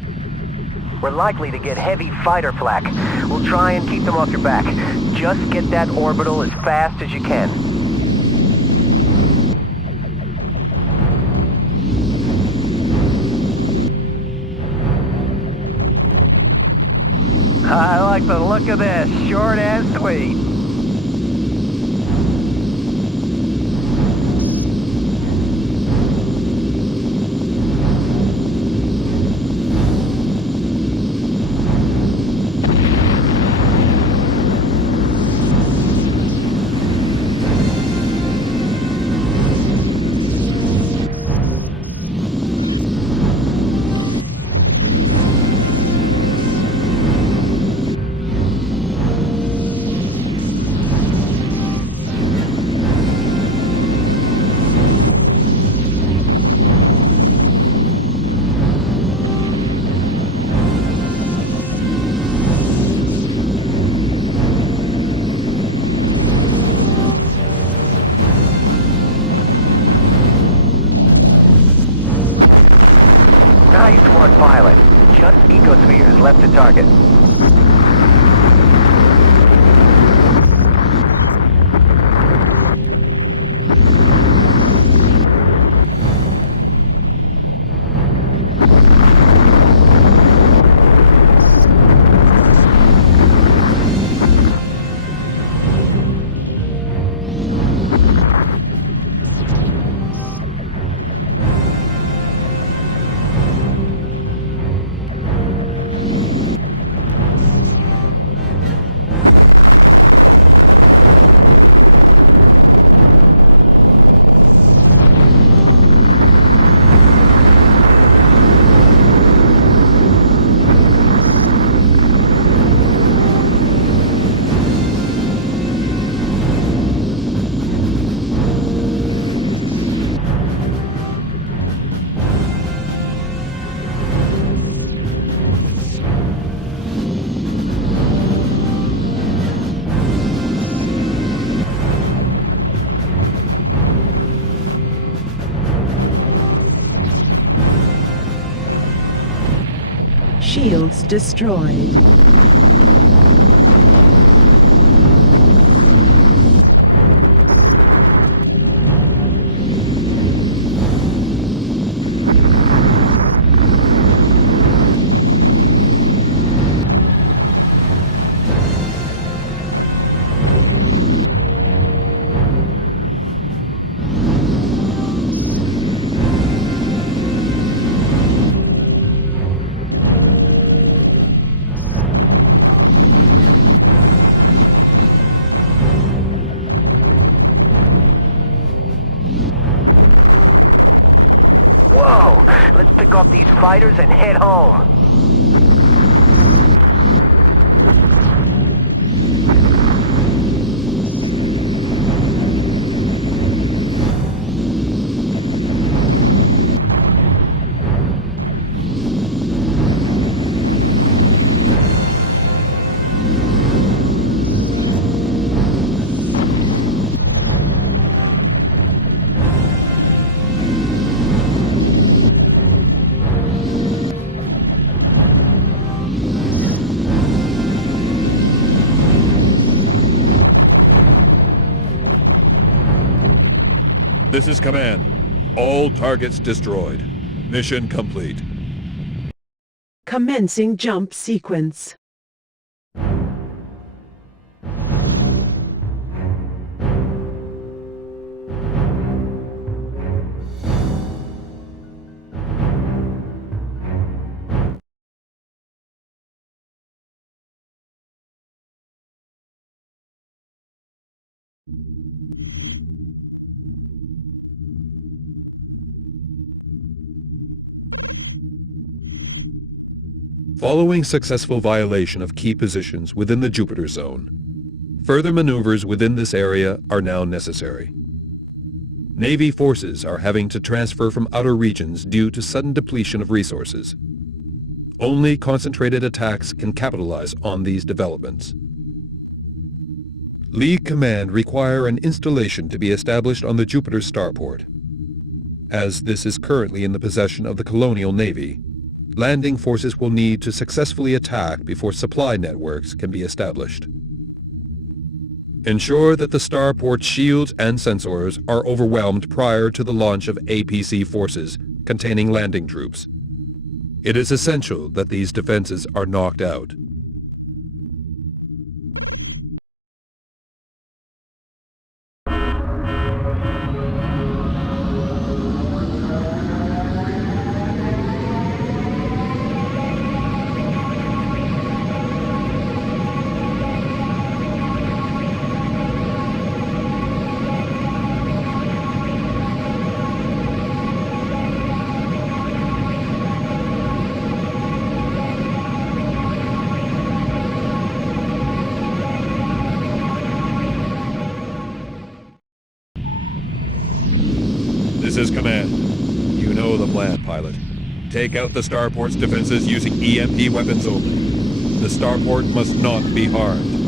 We're likely to get heavy fighter flak. We'll try and keep them off your back. Just get that orbital as fast as you can. I like the look of this, short and sweet. Nice one, pilot. Just ecospheres left to target. Shields destroyed. Whoa! Let's pick up these fighters and head home. This is command. All targets destroyed. Mission complete. Commencing jump sequence. Following successful violation of key positions within the Jupiter zone, further maneuvers within this area are now necessary. Navy forces are having to transfer from outer regions due to sudden depletion of resources. Only concentrated attacks can capitalize on these developments. League Command require an installation to be established on the Jupiter starport. As this is currently in the possession of the Colonial Navy, landing forces will need to successfully attack before supply networks can be established. Ensure that the starport shields and sensors are overwhelmed prior to the launch of APC forces containing landing troops. It is essential that these defenses are knocked out. This is command. You know the plan, pilot. Take out the starport's defenses using EMP weapons only. The starport must not be harmed.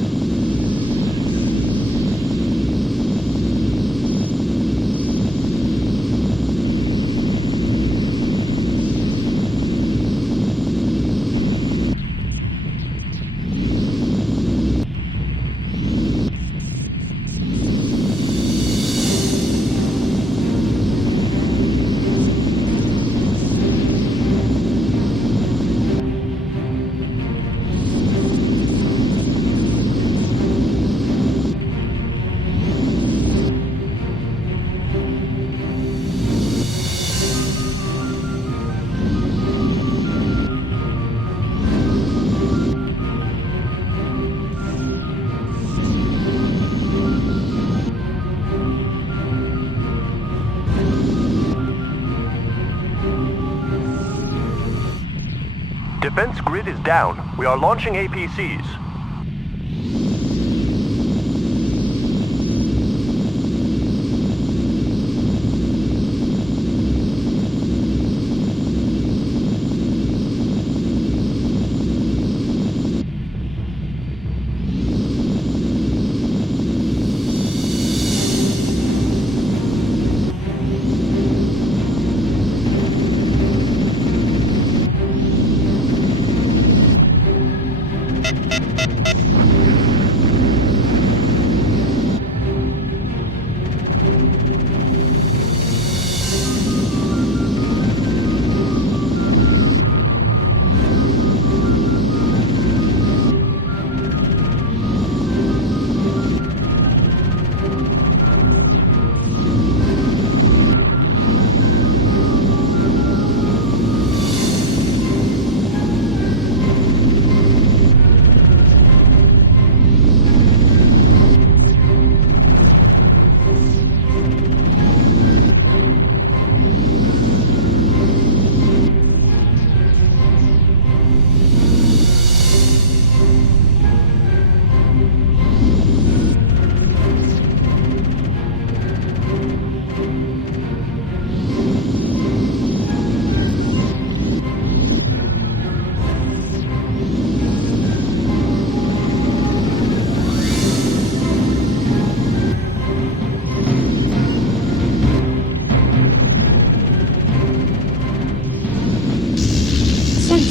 Defense grid is down. We are launching APCs.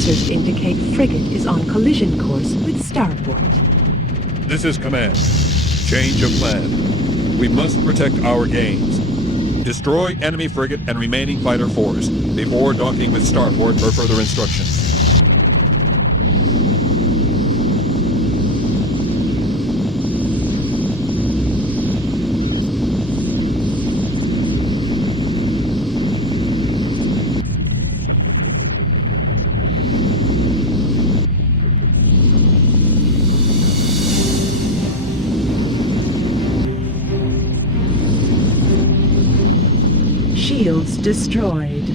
Sensors indicate frigate is on collision course with starport. This is command. Change of plan. We must protect our gains. Destroy enemy frigate and remaining fighter force before docking with starport for further instructions. Shields destroyed.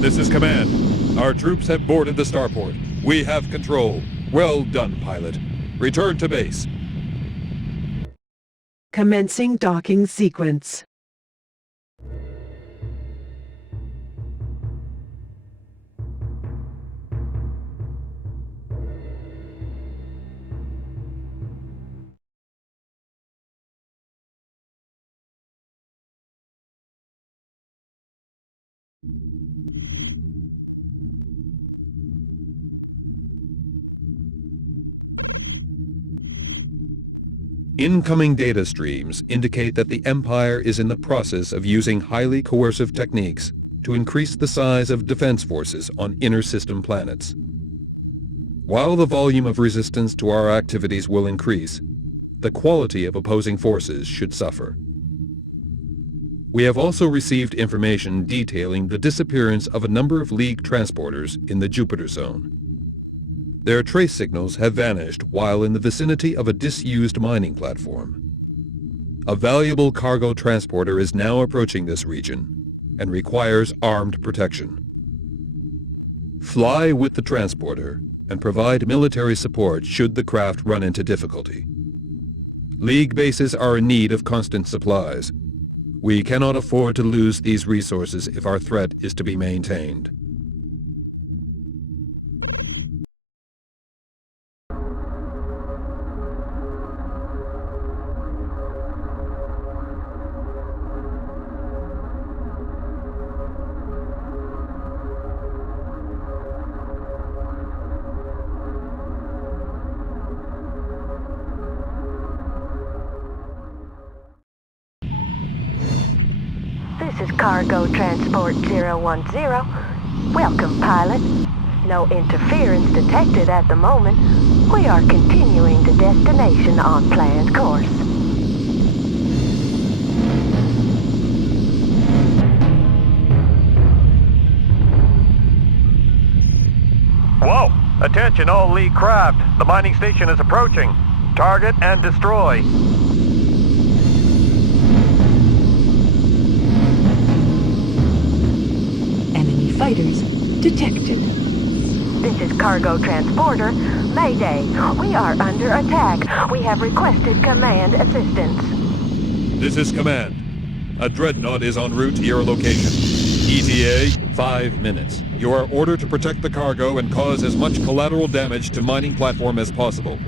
This is command. Our troops have boarded the starport. We have control. Well done, pilot. Return to base. Commencing docking sequence. Incoming data streams indicate that the Empire is in the process of using highly coercive techniques to increase the size of defense forces on inter-system planets. While the volume of resistance to our activities will increase, the quality of opposing forces should suffer. We have also received information detailing the disappearance of a number of League transporters in the Jupiter zone. Their trace signals have vanished while in the vicinity of a disused mining platform. A valuable cargo transporter is now approaching this region and requires armed protection. Fly with the transporter and provide military support should the craft run into difficulty. League bases are in need of constant supplies. We cannot afford to lose these resources if our threat is to be maintained. This is Cargo Transport 010. Welcome, pilot. No interference detected at the moment. We are continuing to destination on planned course. Whoa! Attention all League craft. The mining station is approaching. Target and destroy. Enemy fighters detected. This is Cargo Transporter. Mayday. We are under attack. We have requested command assistance. This is command. A dreadnought is en route to your location. ETA, 5 minutes. You are ordered to protect the cargo and cause as much collateral damage to mining platform as possible.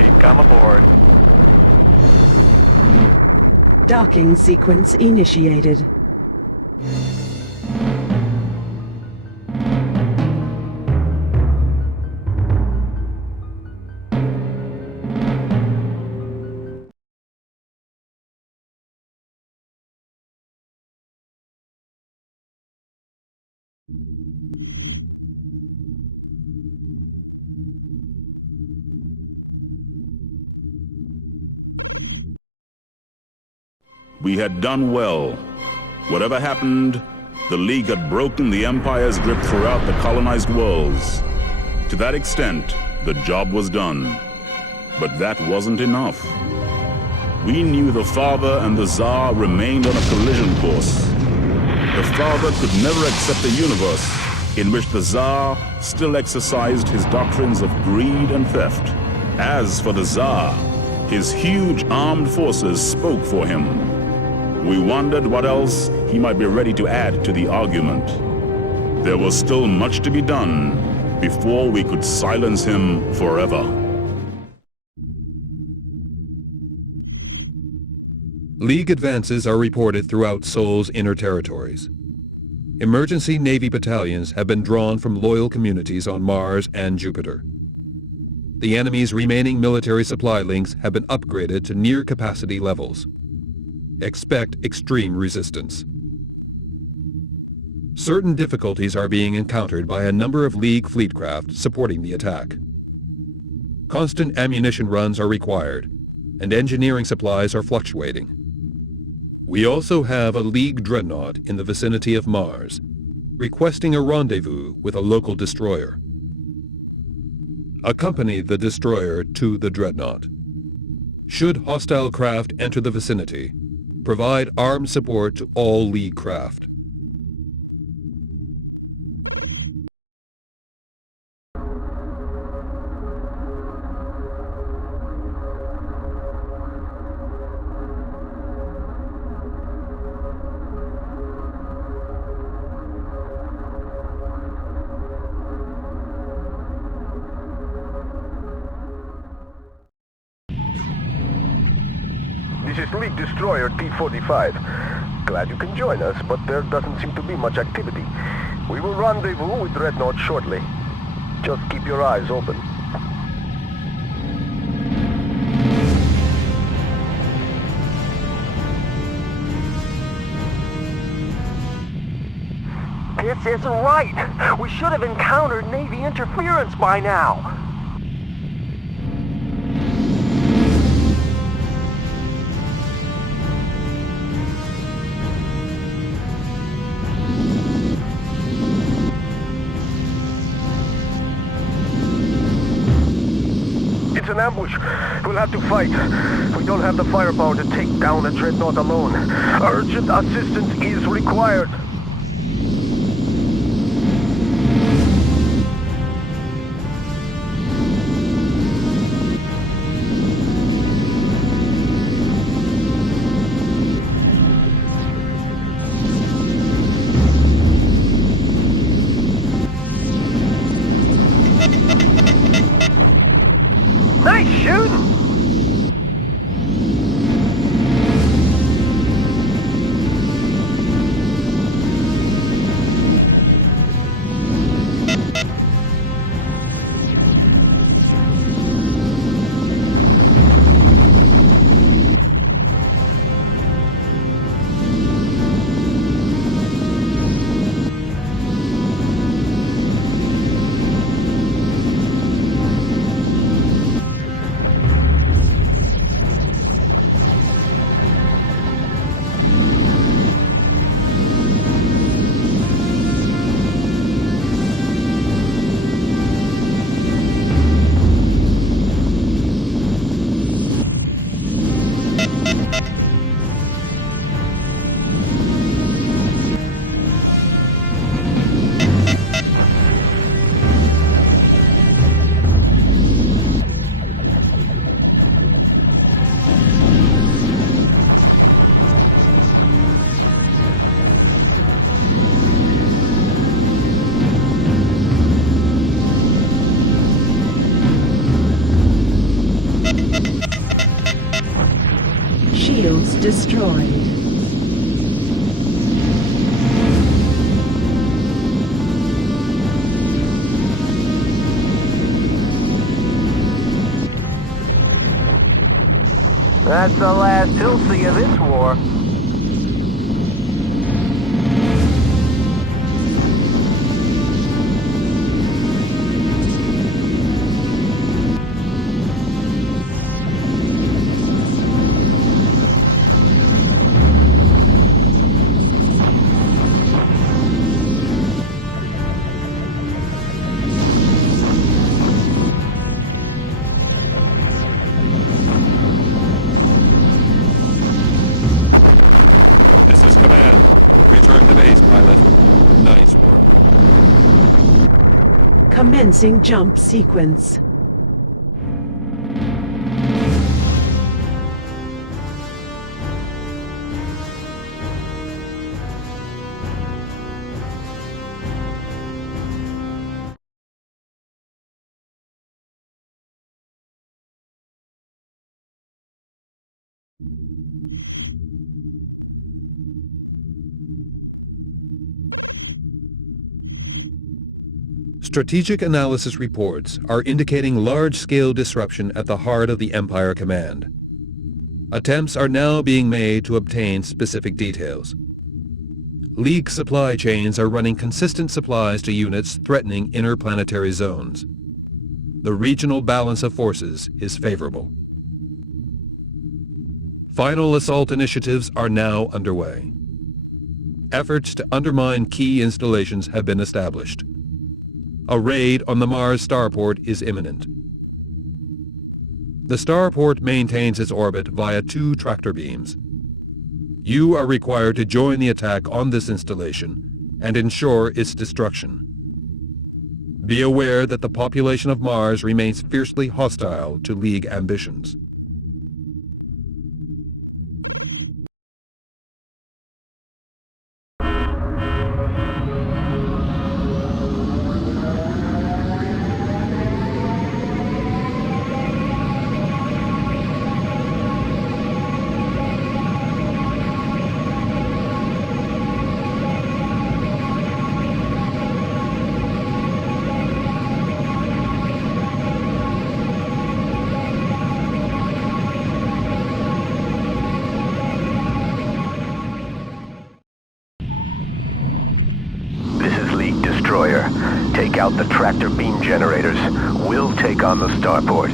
Hey, come aboard. Docking sequence initiated. We had done well. Whatever happened, the League had broken the Empire's grip throughout the colonized worlds. To that extent, the job was done. But that wasn't enough. We knew the Father and the Tzar remained on a collision course. The Father could never accept a universe in which the Tsar still exercised his doctrines of greed and theft. As for the Tsar, his huge armed forces spoke for him. We wondered what else he might be ready to add to the argument. There was still much to be done before we could silence him forever. League advances are reported throughout Sol's inner territories. Emergency Navy battalions have been drawn from loyal communities on Mars and Jupiter. The enemy's remaining military supply links have been upgraded to near-capacity levels. Expect extreme resistance. Certain difficulties are being encountered by a number of League fleetcraft supporting the attack. Constant ammunition runs are required, and engineering supplies are fluctuating. We also have a League dreadnought in the vicinity of Mars, requesting a rendezvous with a local destroyer. Accompany the destroyer to the dreadnought. Should hostile craft enter the vicinity, provide armed support to all League craft. This is League Destroyer T-45. Glad you can join us, but there doesn't seem to be much activity. We will rendezvous with Dreadnought shortly. Just keep your eyes open. This isn't right. We should have encountered Navy interference by now. It's an ambush. We'll have to fight. We don't have the firepower to take down a dreadnought alone. Urgent assistance is required. Nice shooting! destroyed. That's the last he'll see of this war. This is Command. Return to base, pilot. Nice work. Commencing jump sequence. Strategic analysis reports are indicating large-scale disruption at the heart of the Empire Command. Attempts are now being made to obtain specific details. League supply chains are running consistent supplies to units threatening interplanetary zones. The regional balance of forces is favorable. Final assault initiatives are now underway. Efforts to undermine key installations have been established. A raid on the Mars starport is imminent. The starport maintains its orbit via 2 tractor beams. You are required to join the attack on this installation and ensure its destruction. Be aware that the population of Mars remains fiercely hostile to League ambitions. Take out the tractor beam generators. We'll take on the starport.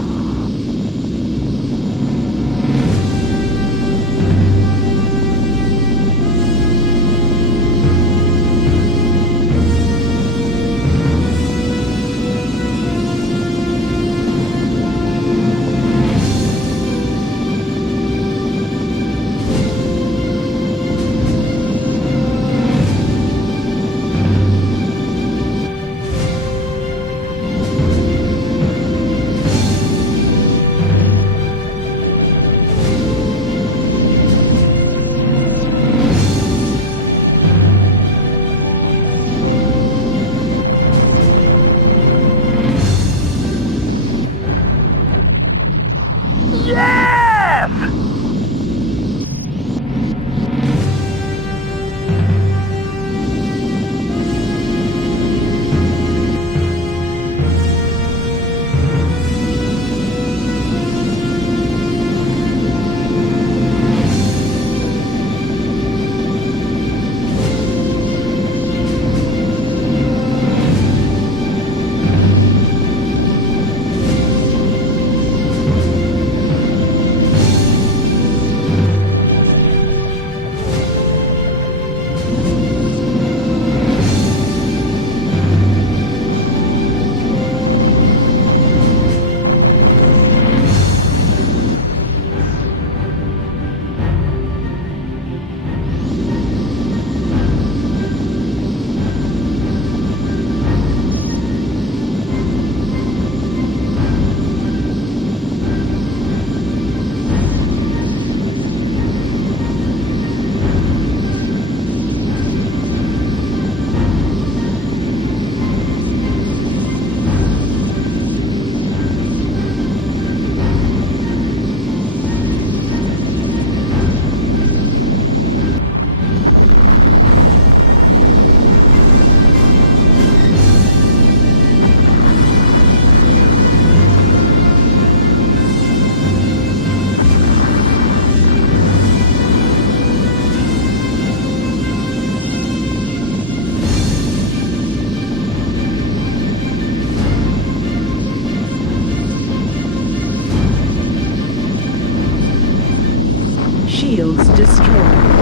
Shields destroyed.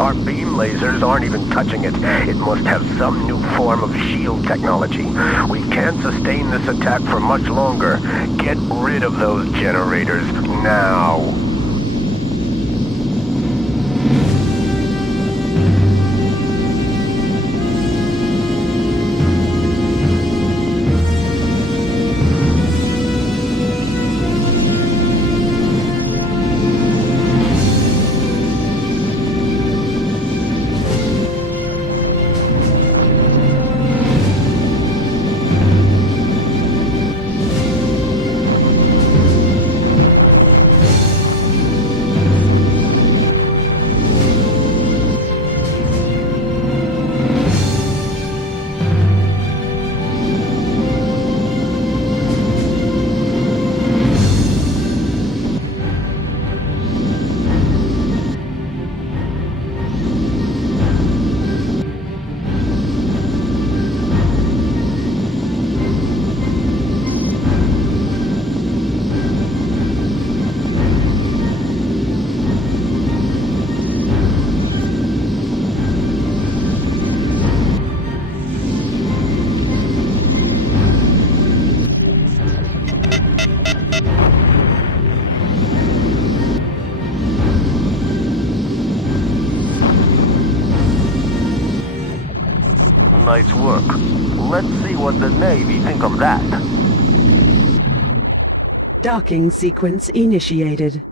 Our beam lasers aren't even touching it. It must have some new form of shield technology. We can't sustain this attack for much longer. Get rid of those generators now. Nice work. Let's see what the Navy think of that. Docking sequence initiated.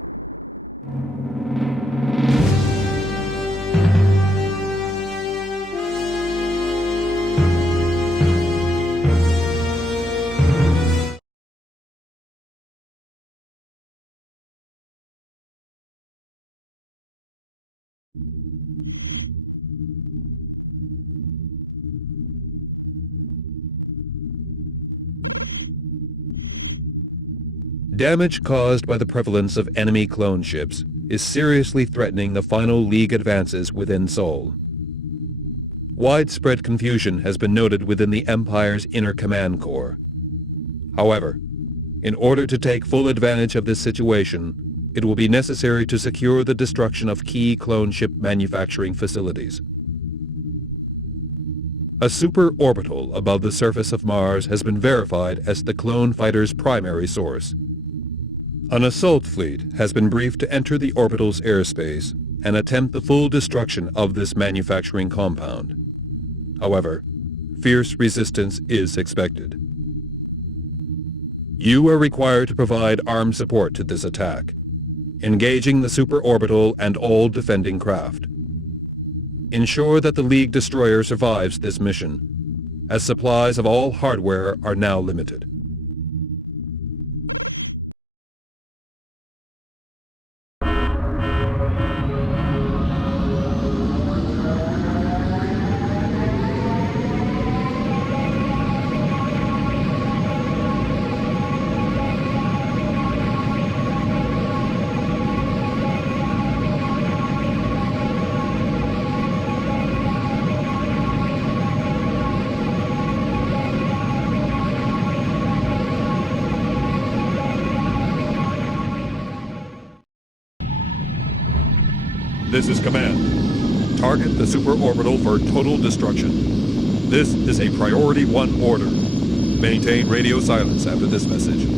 Damage caused by the prevalence of enemy clone ships is seriously threatening the final League advances within Sol. Widespread confusion has been noted within the Empire's inner command corps. However, in order to take full advantage of this situation, it will be necessary to secure the destruction of key clone ship manufacturing facilities. A super-orbital above the surface of Mars has been verified as the clone fighter's primary source. An assault fleet has been briefed to enter the orbital's airspace and attempt the full destruction of this manufacturing compound. However, fierce resistance is expected. You are required to provide armed support to this attack, engaging the superorbital and all defending craft. Ensure that the League destroyer survives this mission, as supplies of all hardware are now limited. This is Command. Target the superorbital for total destruction. This is a Priority 1 order. Maintain radio silence after this message.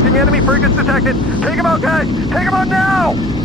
Approaching enemy frigates detected. Take them out, guys! Take them out now!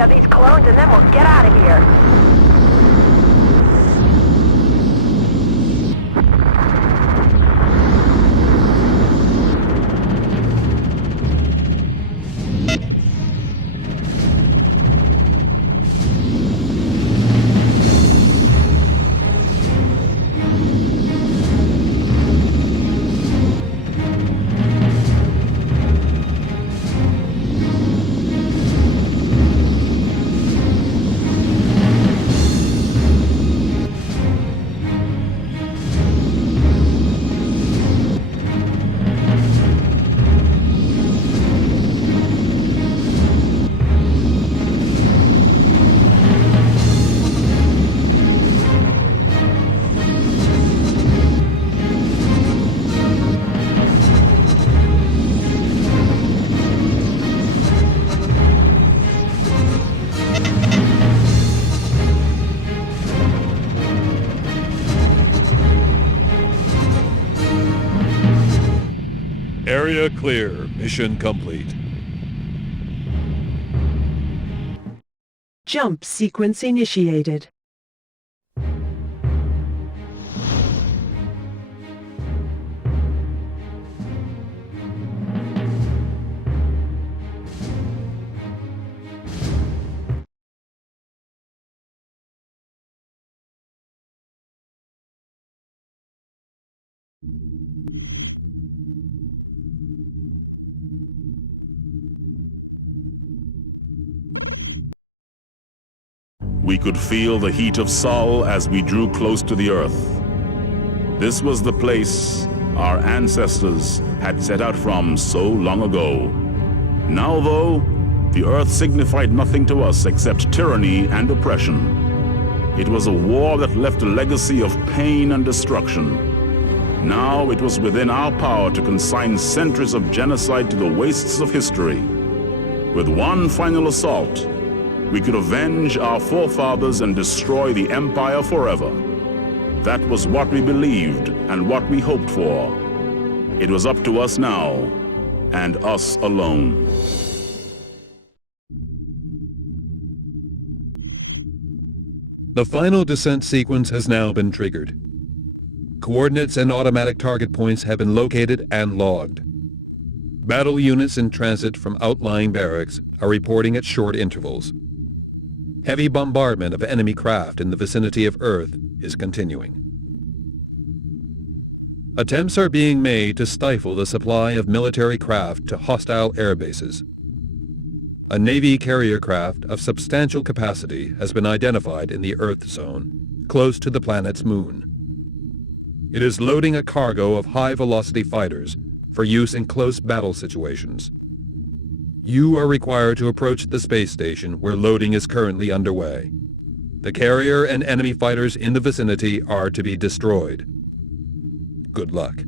of these clones and then we'll get out of here. Area clear. Mission complete. Jump sequence initiated. We could feel the heat of Sol as we drew close to the Earth. This was the place our ancestors had set out from so long ago. Now, though, the Earth signified nothing to us except tyranny and oppression. It was a war that left a legacy of pain and destruction. Now it was within our power to consign centuries of genocide to the wastes of history. With one final assault, we could avenge our forefathers and destroy the Empire forever. That was what we believed and what we hoped for. It was up to us now, and us alone. The final descent sequence has now been triggered. Coordinates and automatic target points have been located and logged. Battle units in transit from outlying barracks are reporting at short intervals. Heavy bombardment of enemy craft in the vicinity of Earth is continuing. Attempts are being made to stifle the supply of military craft to hostile air bases. A Navy carrier craft of substantial capacity has been identified in the Earth zone, close to the planet's moon. It is loading a cargo of high-velocity fighters for use in close battle situations. You are required to approach the space station where loading is currently underway. The carrier and enemy fighters in the vicinity are to be destroyed. Good luck.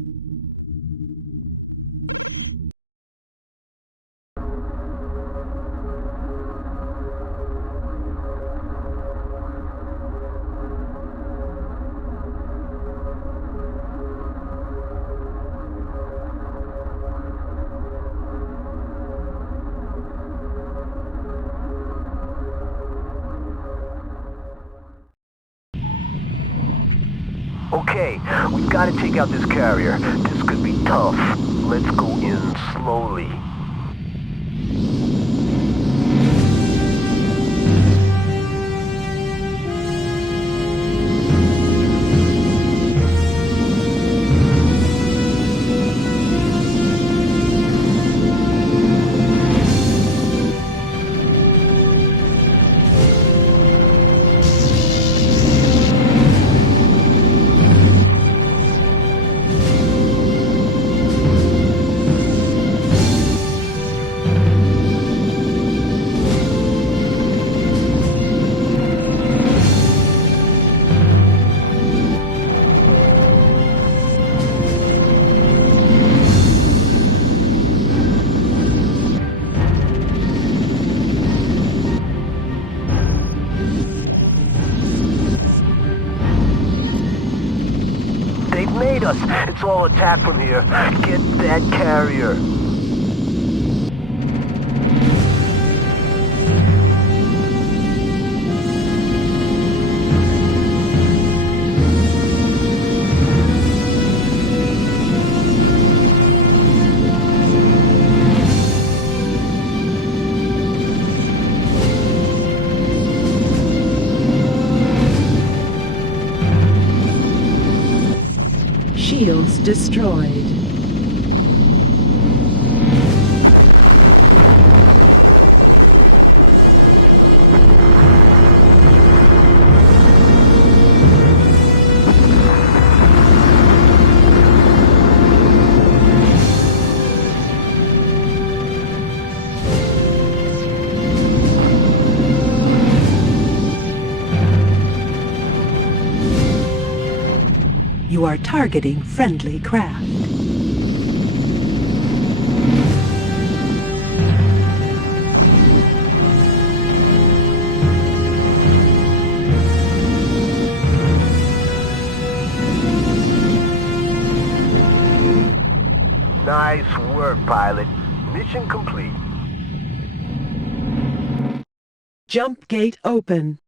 Okay, we've got to take out this carrier. This could be tough. Let's go in slowly. It's all attack from here. Get that carrier. Shields destroyed. You are targeting friendly craft. Nice work, pilot. Mission complete. Jump gate open.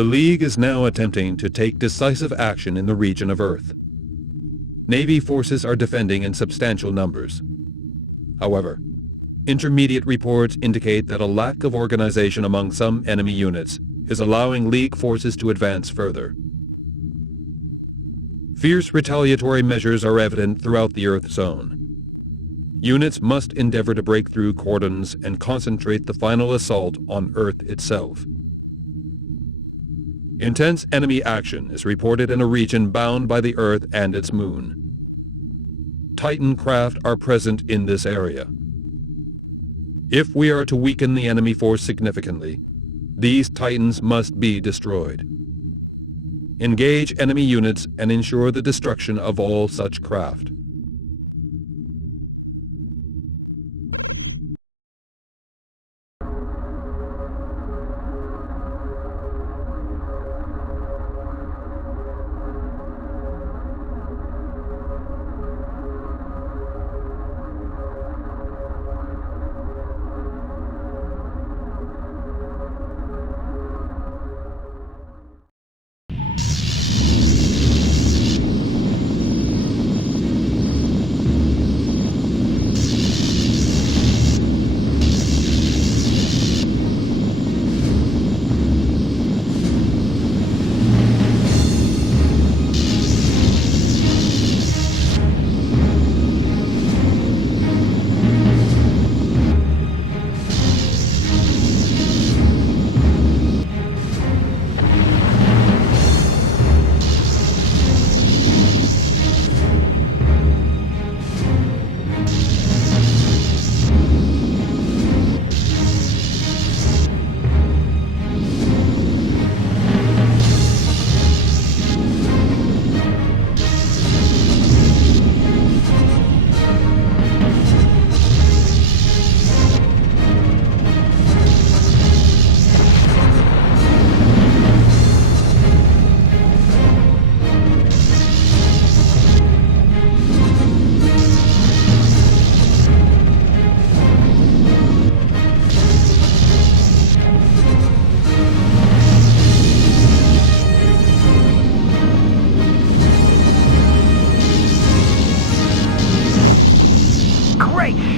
The League is now attempting to take decisive action in the region of Earth. Navy forces are defending in substantial numbers. However, intermediate reports indicate that a lack of organization among some enemy units is allowing League forces to advance further. Fierce retaliatory measures are evident throughout the Earth zone. Units must endeavor to break through cordons and concentrate the final assault on Earth itself. Intense enemy action is reported in a region bound by the Earth and its moon. Titan craft are present in this area. If we are to weaken the enemy force significantly, these Titans must be destroyed. Engage enemy units and ensure the destruction of all such craft.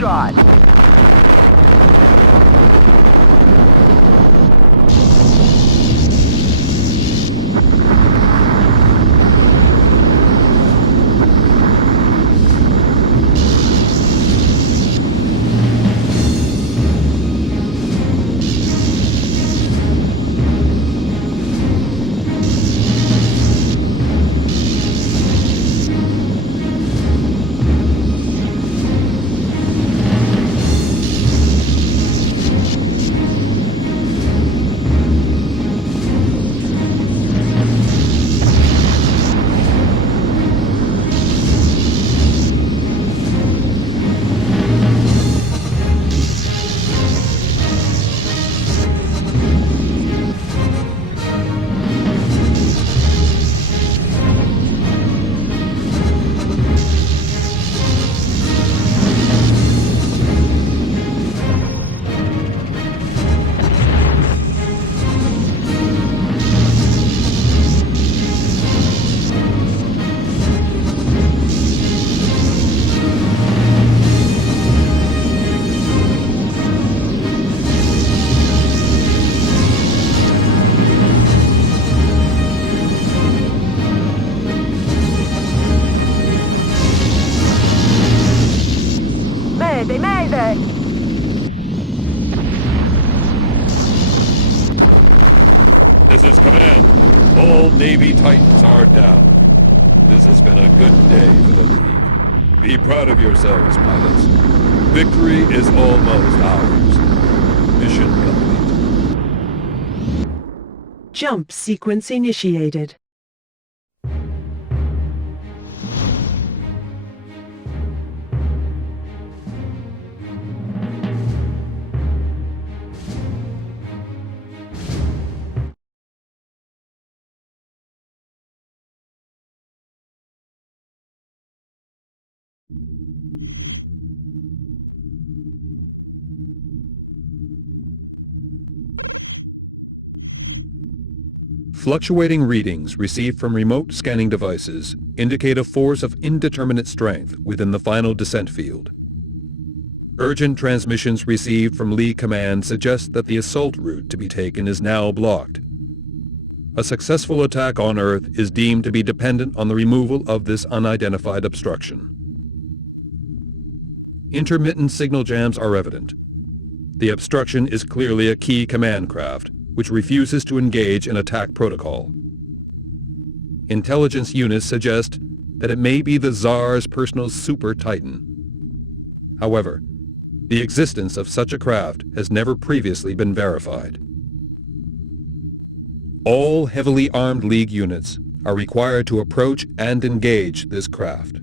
shot. This is command. All Navy Titans are down. This has been a good day for the League. Be proud of yourselves, pilots. Victory is almost ours. Mission complete. Jump sequence initiated. Fluctuating readings received from remote scanning devices indicate a force of indeterminate strength within the final descent field. Urgent transmissions received from Lee Command suggest that the assault route to be taken is now blocked. A successful attack on Earth is deemed to be dependent on the removal of this unidentified obstruction. Intermittent signal jams are evident. The obstruction is clearly a key command craft, which refuses to engage in attack protocol. Intelligence units suggest that it may be the Tsar's personal super Titan. However, the existence of such a craft has never previously been verified. All heavily armed League units are required to approach and engage this craft.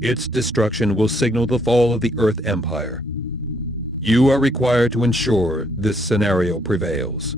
Its destruction will signal the fall of the Earth Empire. You are required to ensure this scenario prevails.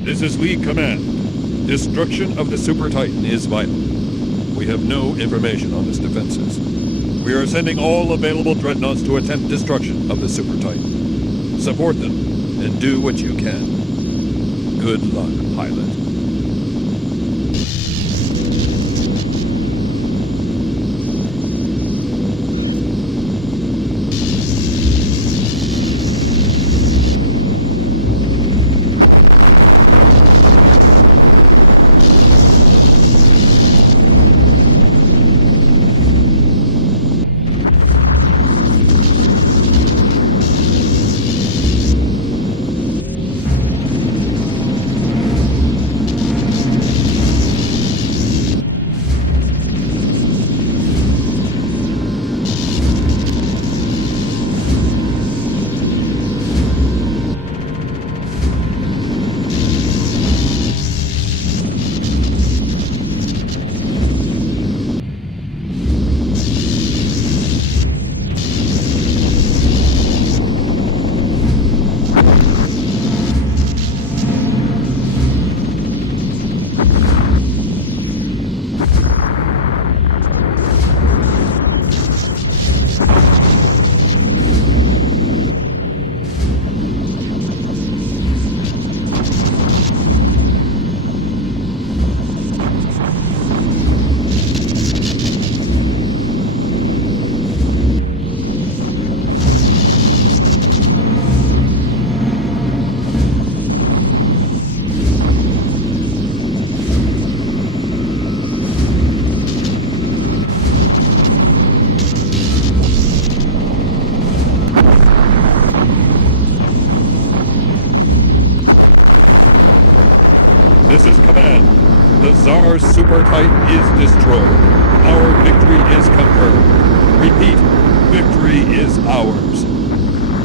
This is League Command. Destruction of the Super Titan is vital. We have no information on its defenses. We are sending all available dreadnoughts to attempt destruction of the Super Titan. Support them, and do what you can. Good luck, pilot. This is Command. The Tsar's Super Titan is destroyed. Our victory is confirmed. Repeat, victory is ours.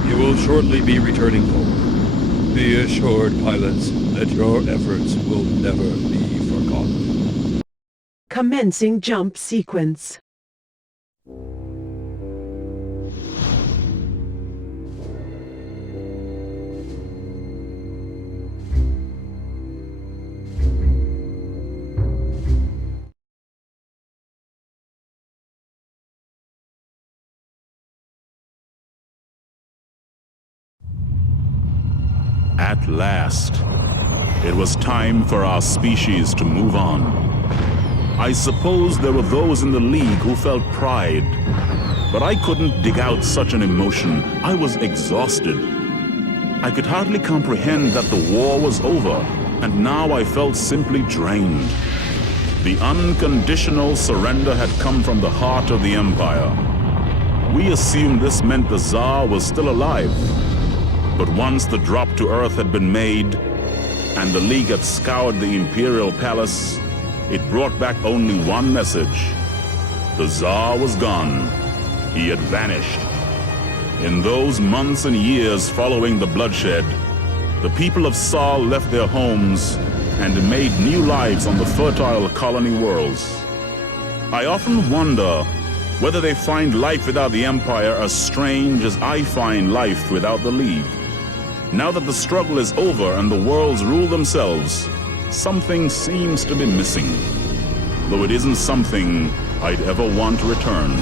You will shortly be returning home. Be assured, pilots, that your efforts will never be forgotten. Commencing jump sequence. At last, it was time for our species to move on. I suppose there were those in the League who felt pride, but I couldn't dig out such an emotion. I was exhausted. I could hardly comprehend that the war was over, and now I felt simply drained. The unconditional surrender had come from the heart of the Empire. We assumed this meant the Tsar was still alive. But once the drop to Earth had been made, and the League had scoured the Imperial Palace, it brought back only one message. The Tsar was gone. He had vanished. In those months and years following the bloodshed, the people of Tsar left their homes and made new lives on the fertile colony worlds. I often wonder Whether they find life without the Empire as strange as I find life without the League. Now that the struggle is over and the worlds rule themselves, something seems to be missing. Though it isn't something I'd ever want returned.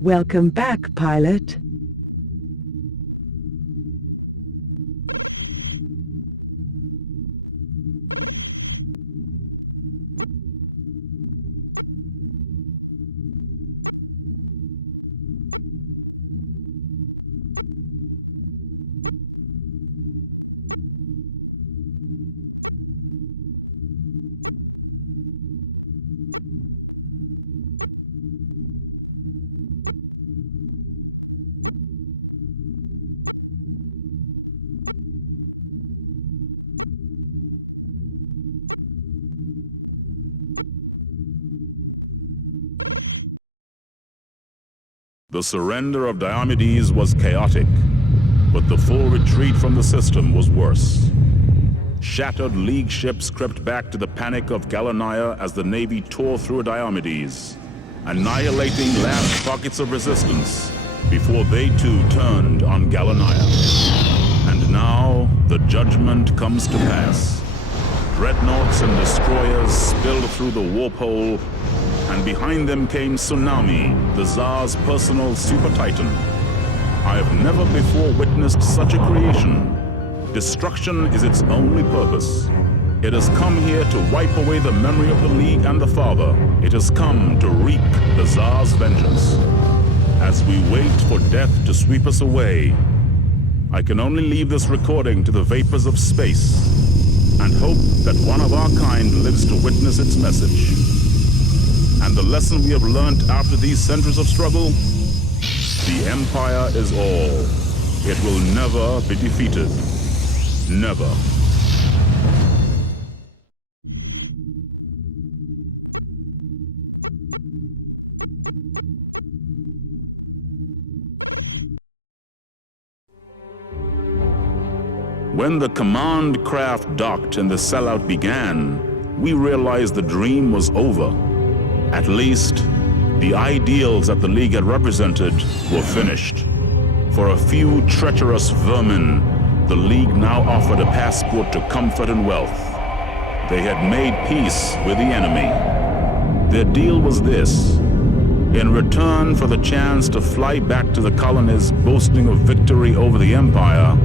Welcome back, pilot. The surrender of Diomedes was chaotic, but the full retreat from the system was worse. Shattered League ships crept back to the panic of Gallonigher as the Navy tore through Diomedes, annihilating last pockets of resistance before they too turned on Gallonigher. And now the judgment comes to pass. Dreadnoughts and destroyers spilled through the warp hole, and behind them came Tsunami, the Tsar's personal super titan. I have never before witnessed such a creation. Destruction is its only purpose. It has come here to wipe away the memory of the League and the Father. It has come to wreak the Tsar's vengeance. As we wait for death to sweep us away, I can only leave this recording to the vapors of space and hope that one of our kind lives to witness its message. And the lesson we have learned after these centuries of struggle: the Empire is all. It will never be defeated. Never. When the command craft docked and the sellout began, we realized the dream was over. At least, the ideals that the League had represented were finished. For a few treacherous vermin, the League now offered a passport to comfort and wealth. They had made peace with the enemy. Their deal was this: in return for the chance to fly back to the colonies boasting of victory over the Empire,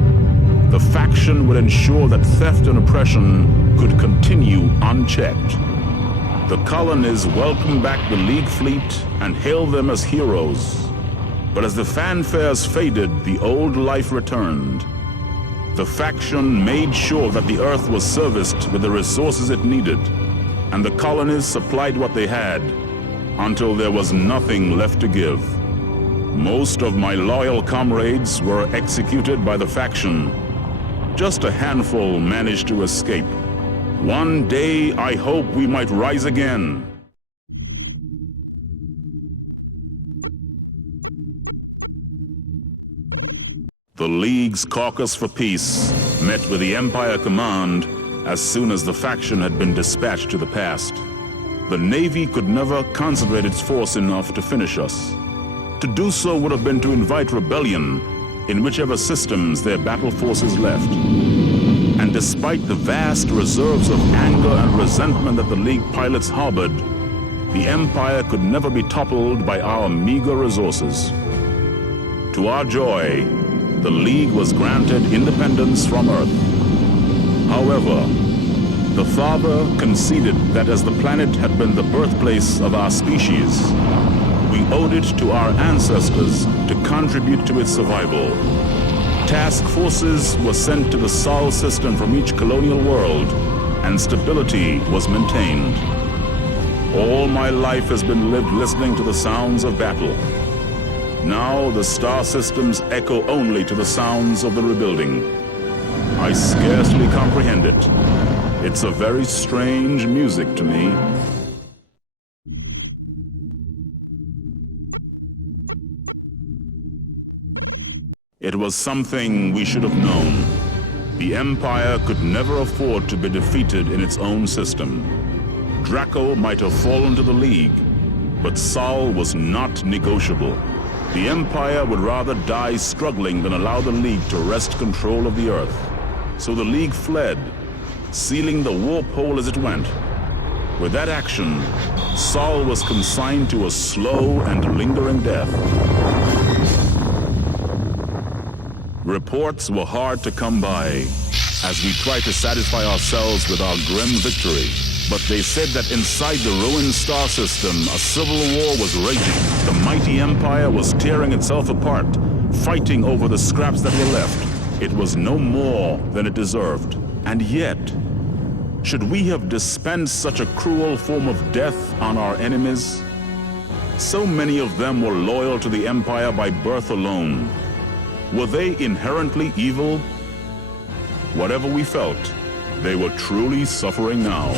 the faction would ensure that theft and oppression could continue unchecked. The colonies welcomed back the League fleet and hailed them as heroes. But as the fanfares faded, the old life returned. The faction made sure that the Earth was serviced with the resources it needed, and the colonies supplied what they had, until there was nothing left to give. Most of my loyal comrades were executed by the faction. Just a handful managed to escape. One day, I hope we might rise again. The League's caucus for peace met with the Empire command as soon as the faction had been dispatched to the past. The Navy could never concentrate its force enough to finish us. To do so would have been to invite rebellion in whichever systems their battle forces left. And despite the vast reserves of anger and resentment that the League pilots harbored, the Empire could never be toppled by our meager resources. To our joy, the League was granted independence from Earth. However, the Father conceded that as the planet had been the birthplace of our species, we owed it to our ancestors to contribute to its survival. Task forces were sent to the Sol system from each colonial world, and stability was maintained. All my life has been lived listening to the sounds of battle. Now the star systems echo only to the sounds of the rebuilding. I scarcely comprehend it. It's a very strange music to me. It was something we should have known. The Empire could never afford to be defeated in its own system. Draco might have fallen to the League, but Sol was not negotiable. The Empire would rather die struggling than allow the League to wrest control of the Earth. So the League fled, sealing the warp hole as it went. With that action, Saul was consigned to a slow and lingering death. Reports were hard to come by as we tried to satisfy ourselves with our grim victory. But they said that inside the ruined star system, a civil war was raging. The mighty empire was tearing itself apart, fighting over the scraps that were left. It was no more than it deserved. And yet, should we have dispensed such a cruel form of death on our enemies? So many of them were loyal to the empire by birth alone. Were they inherently evil? Whatever we felt, they were truly suffering now.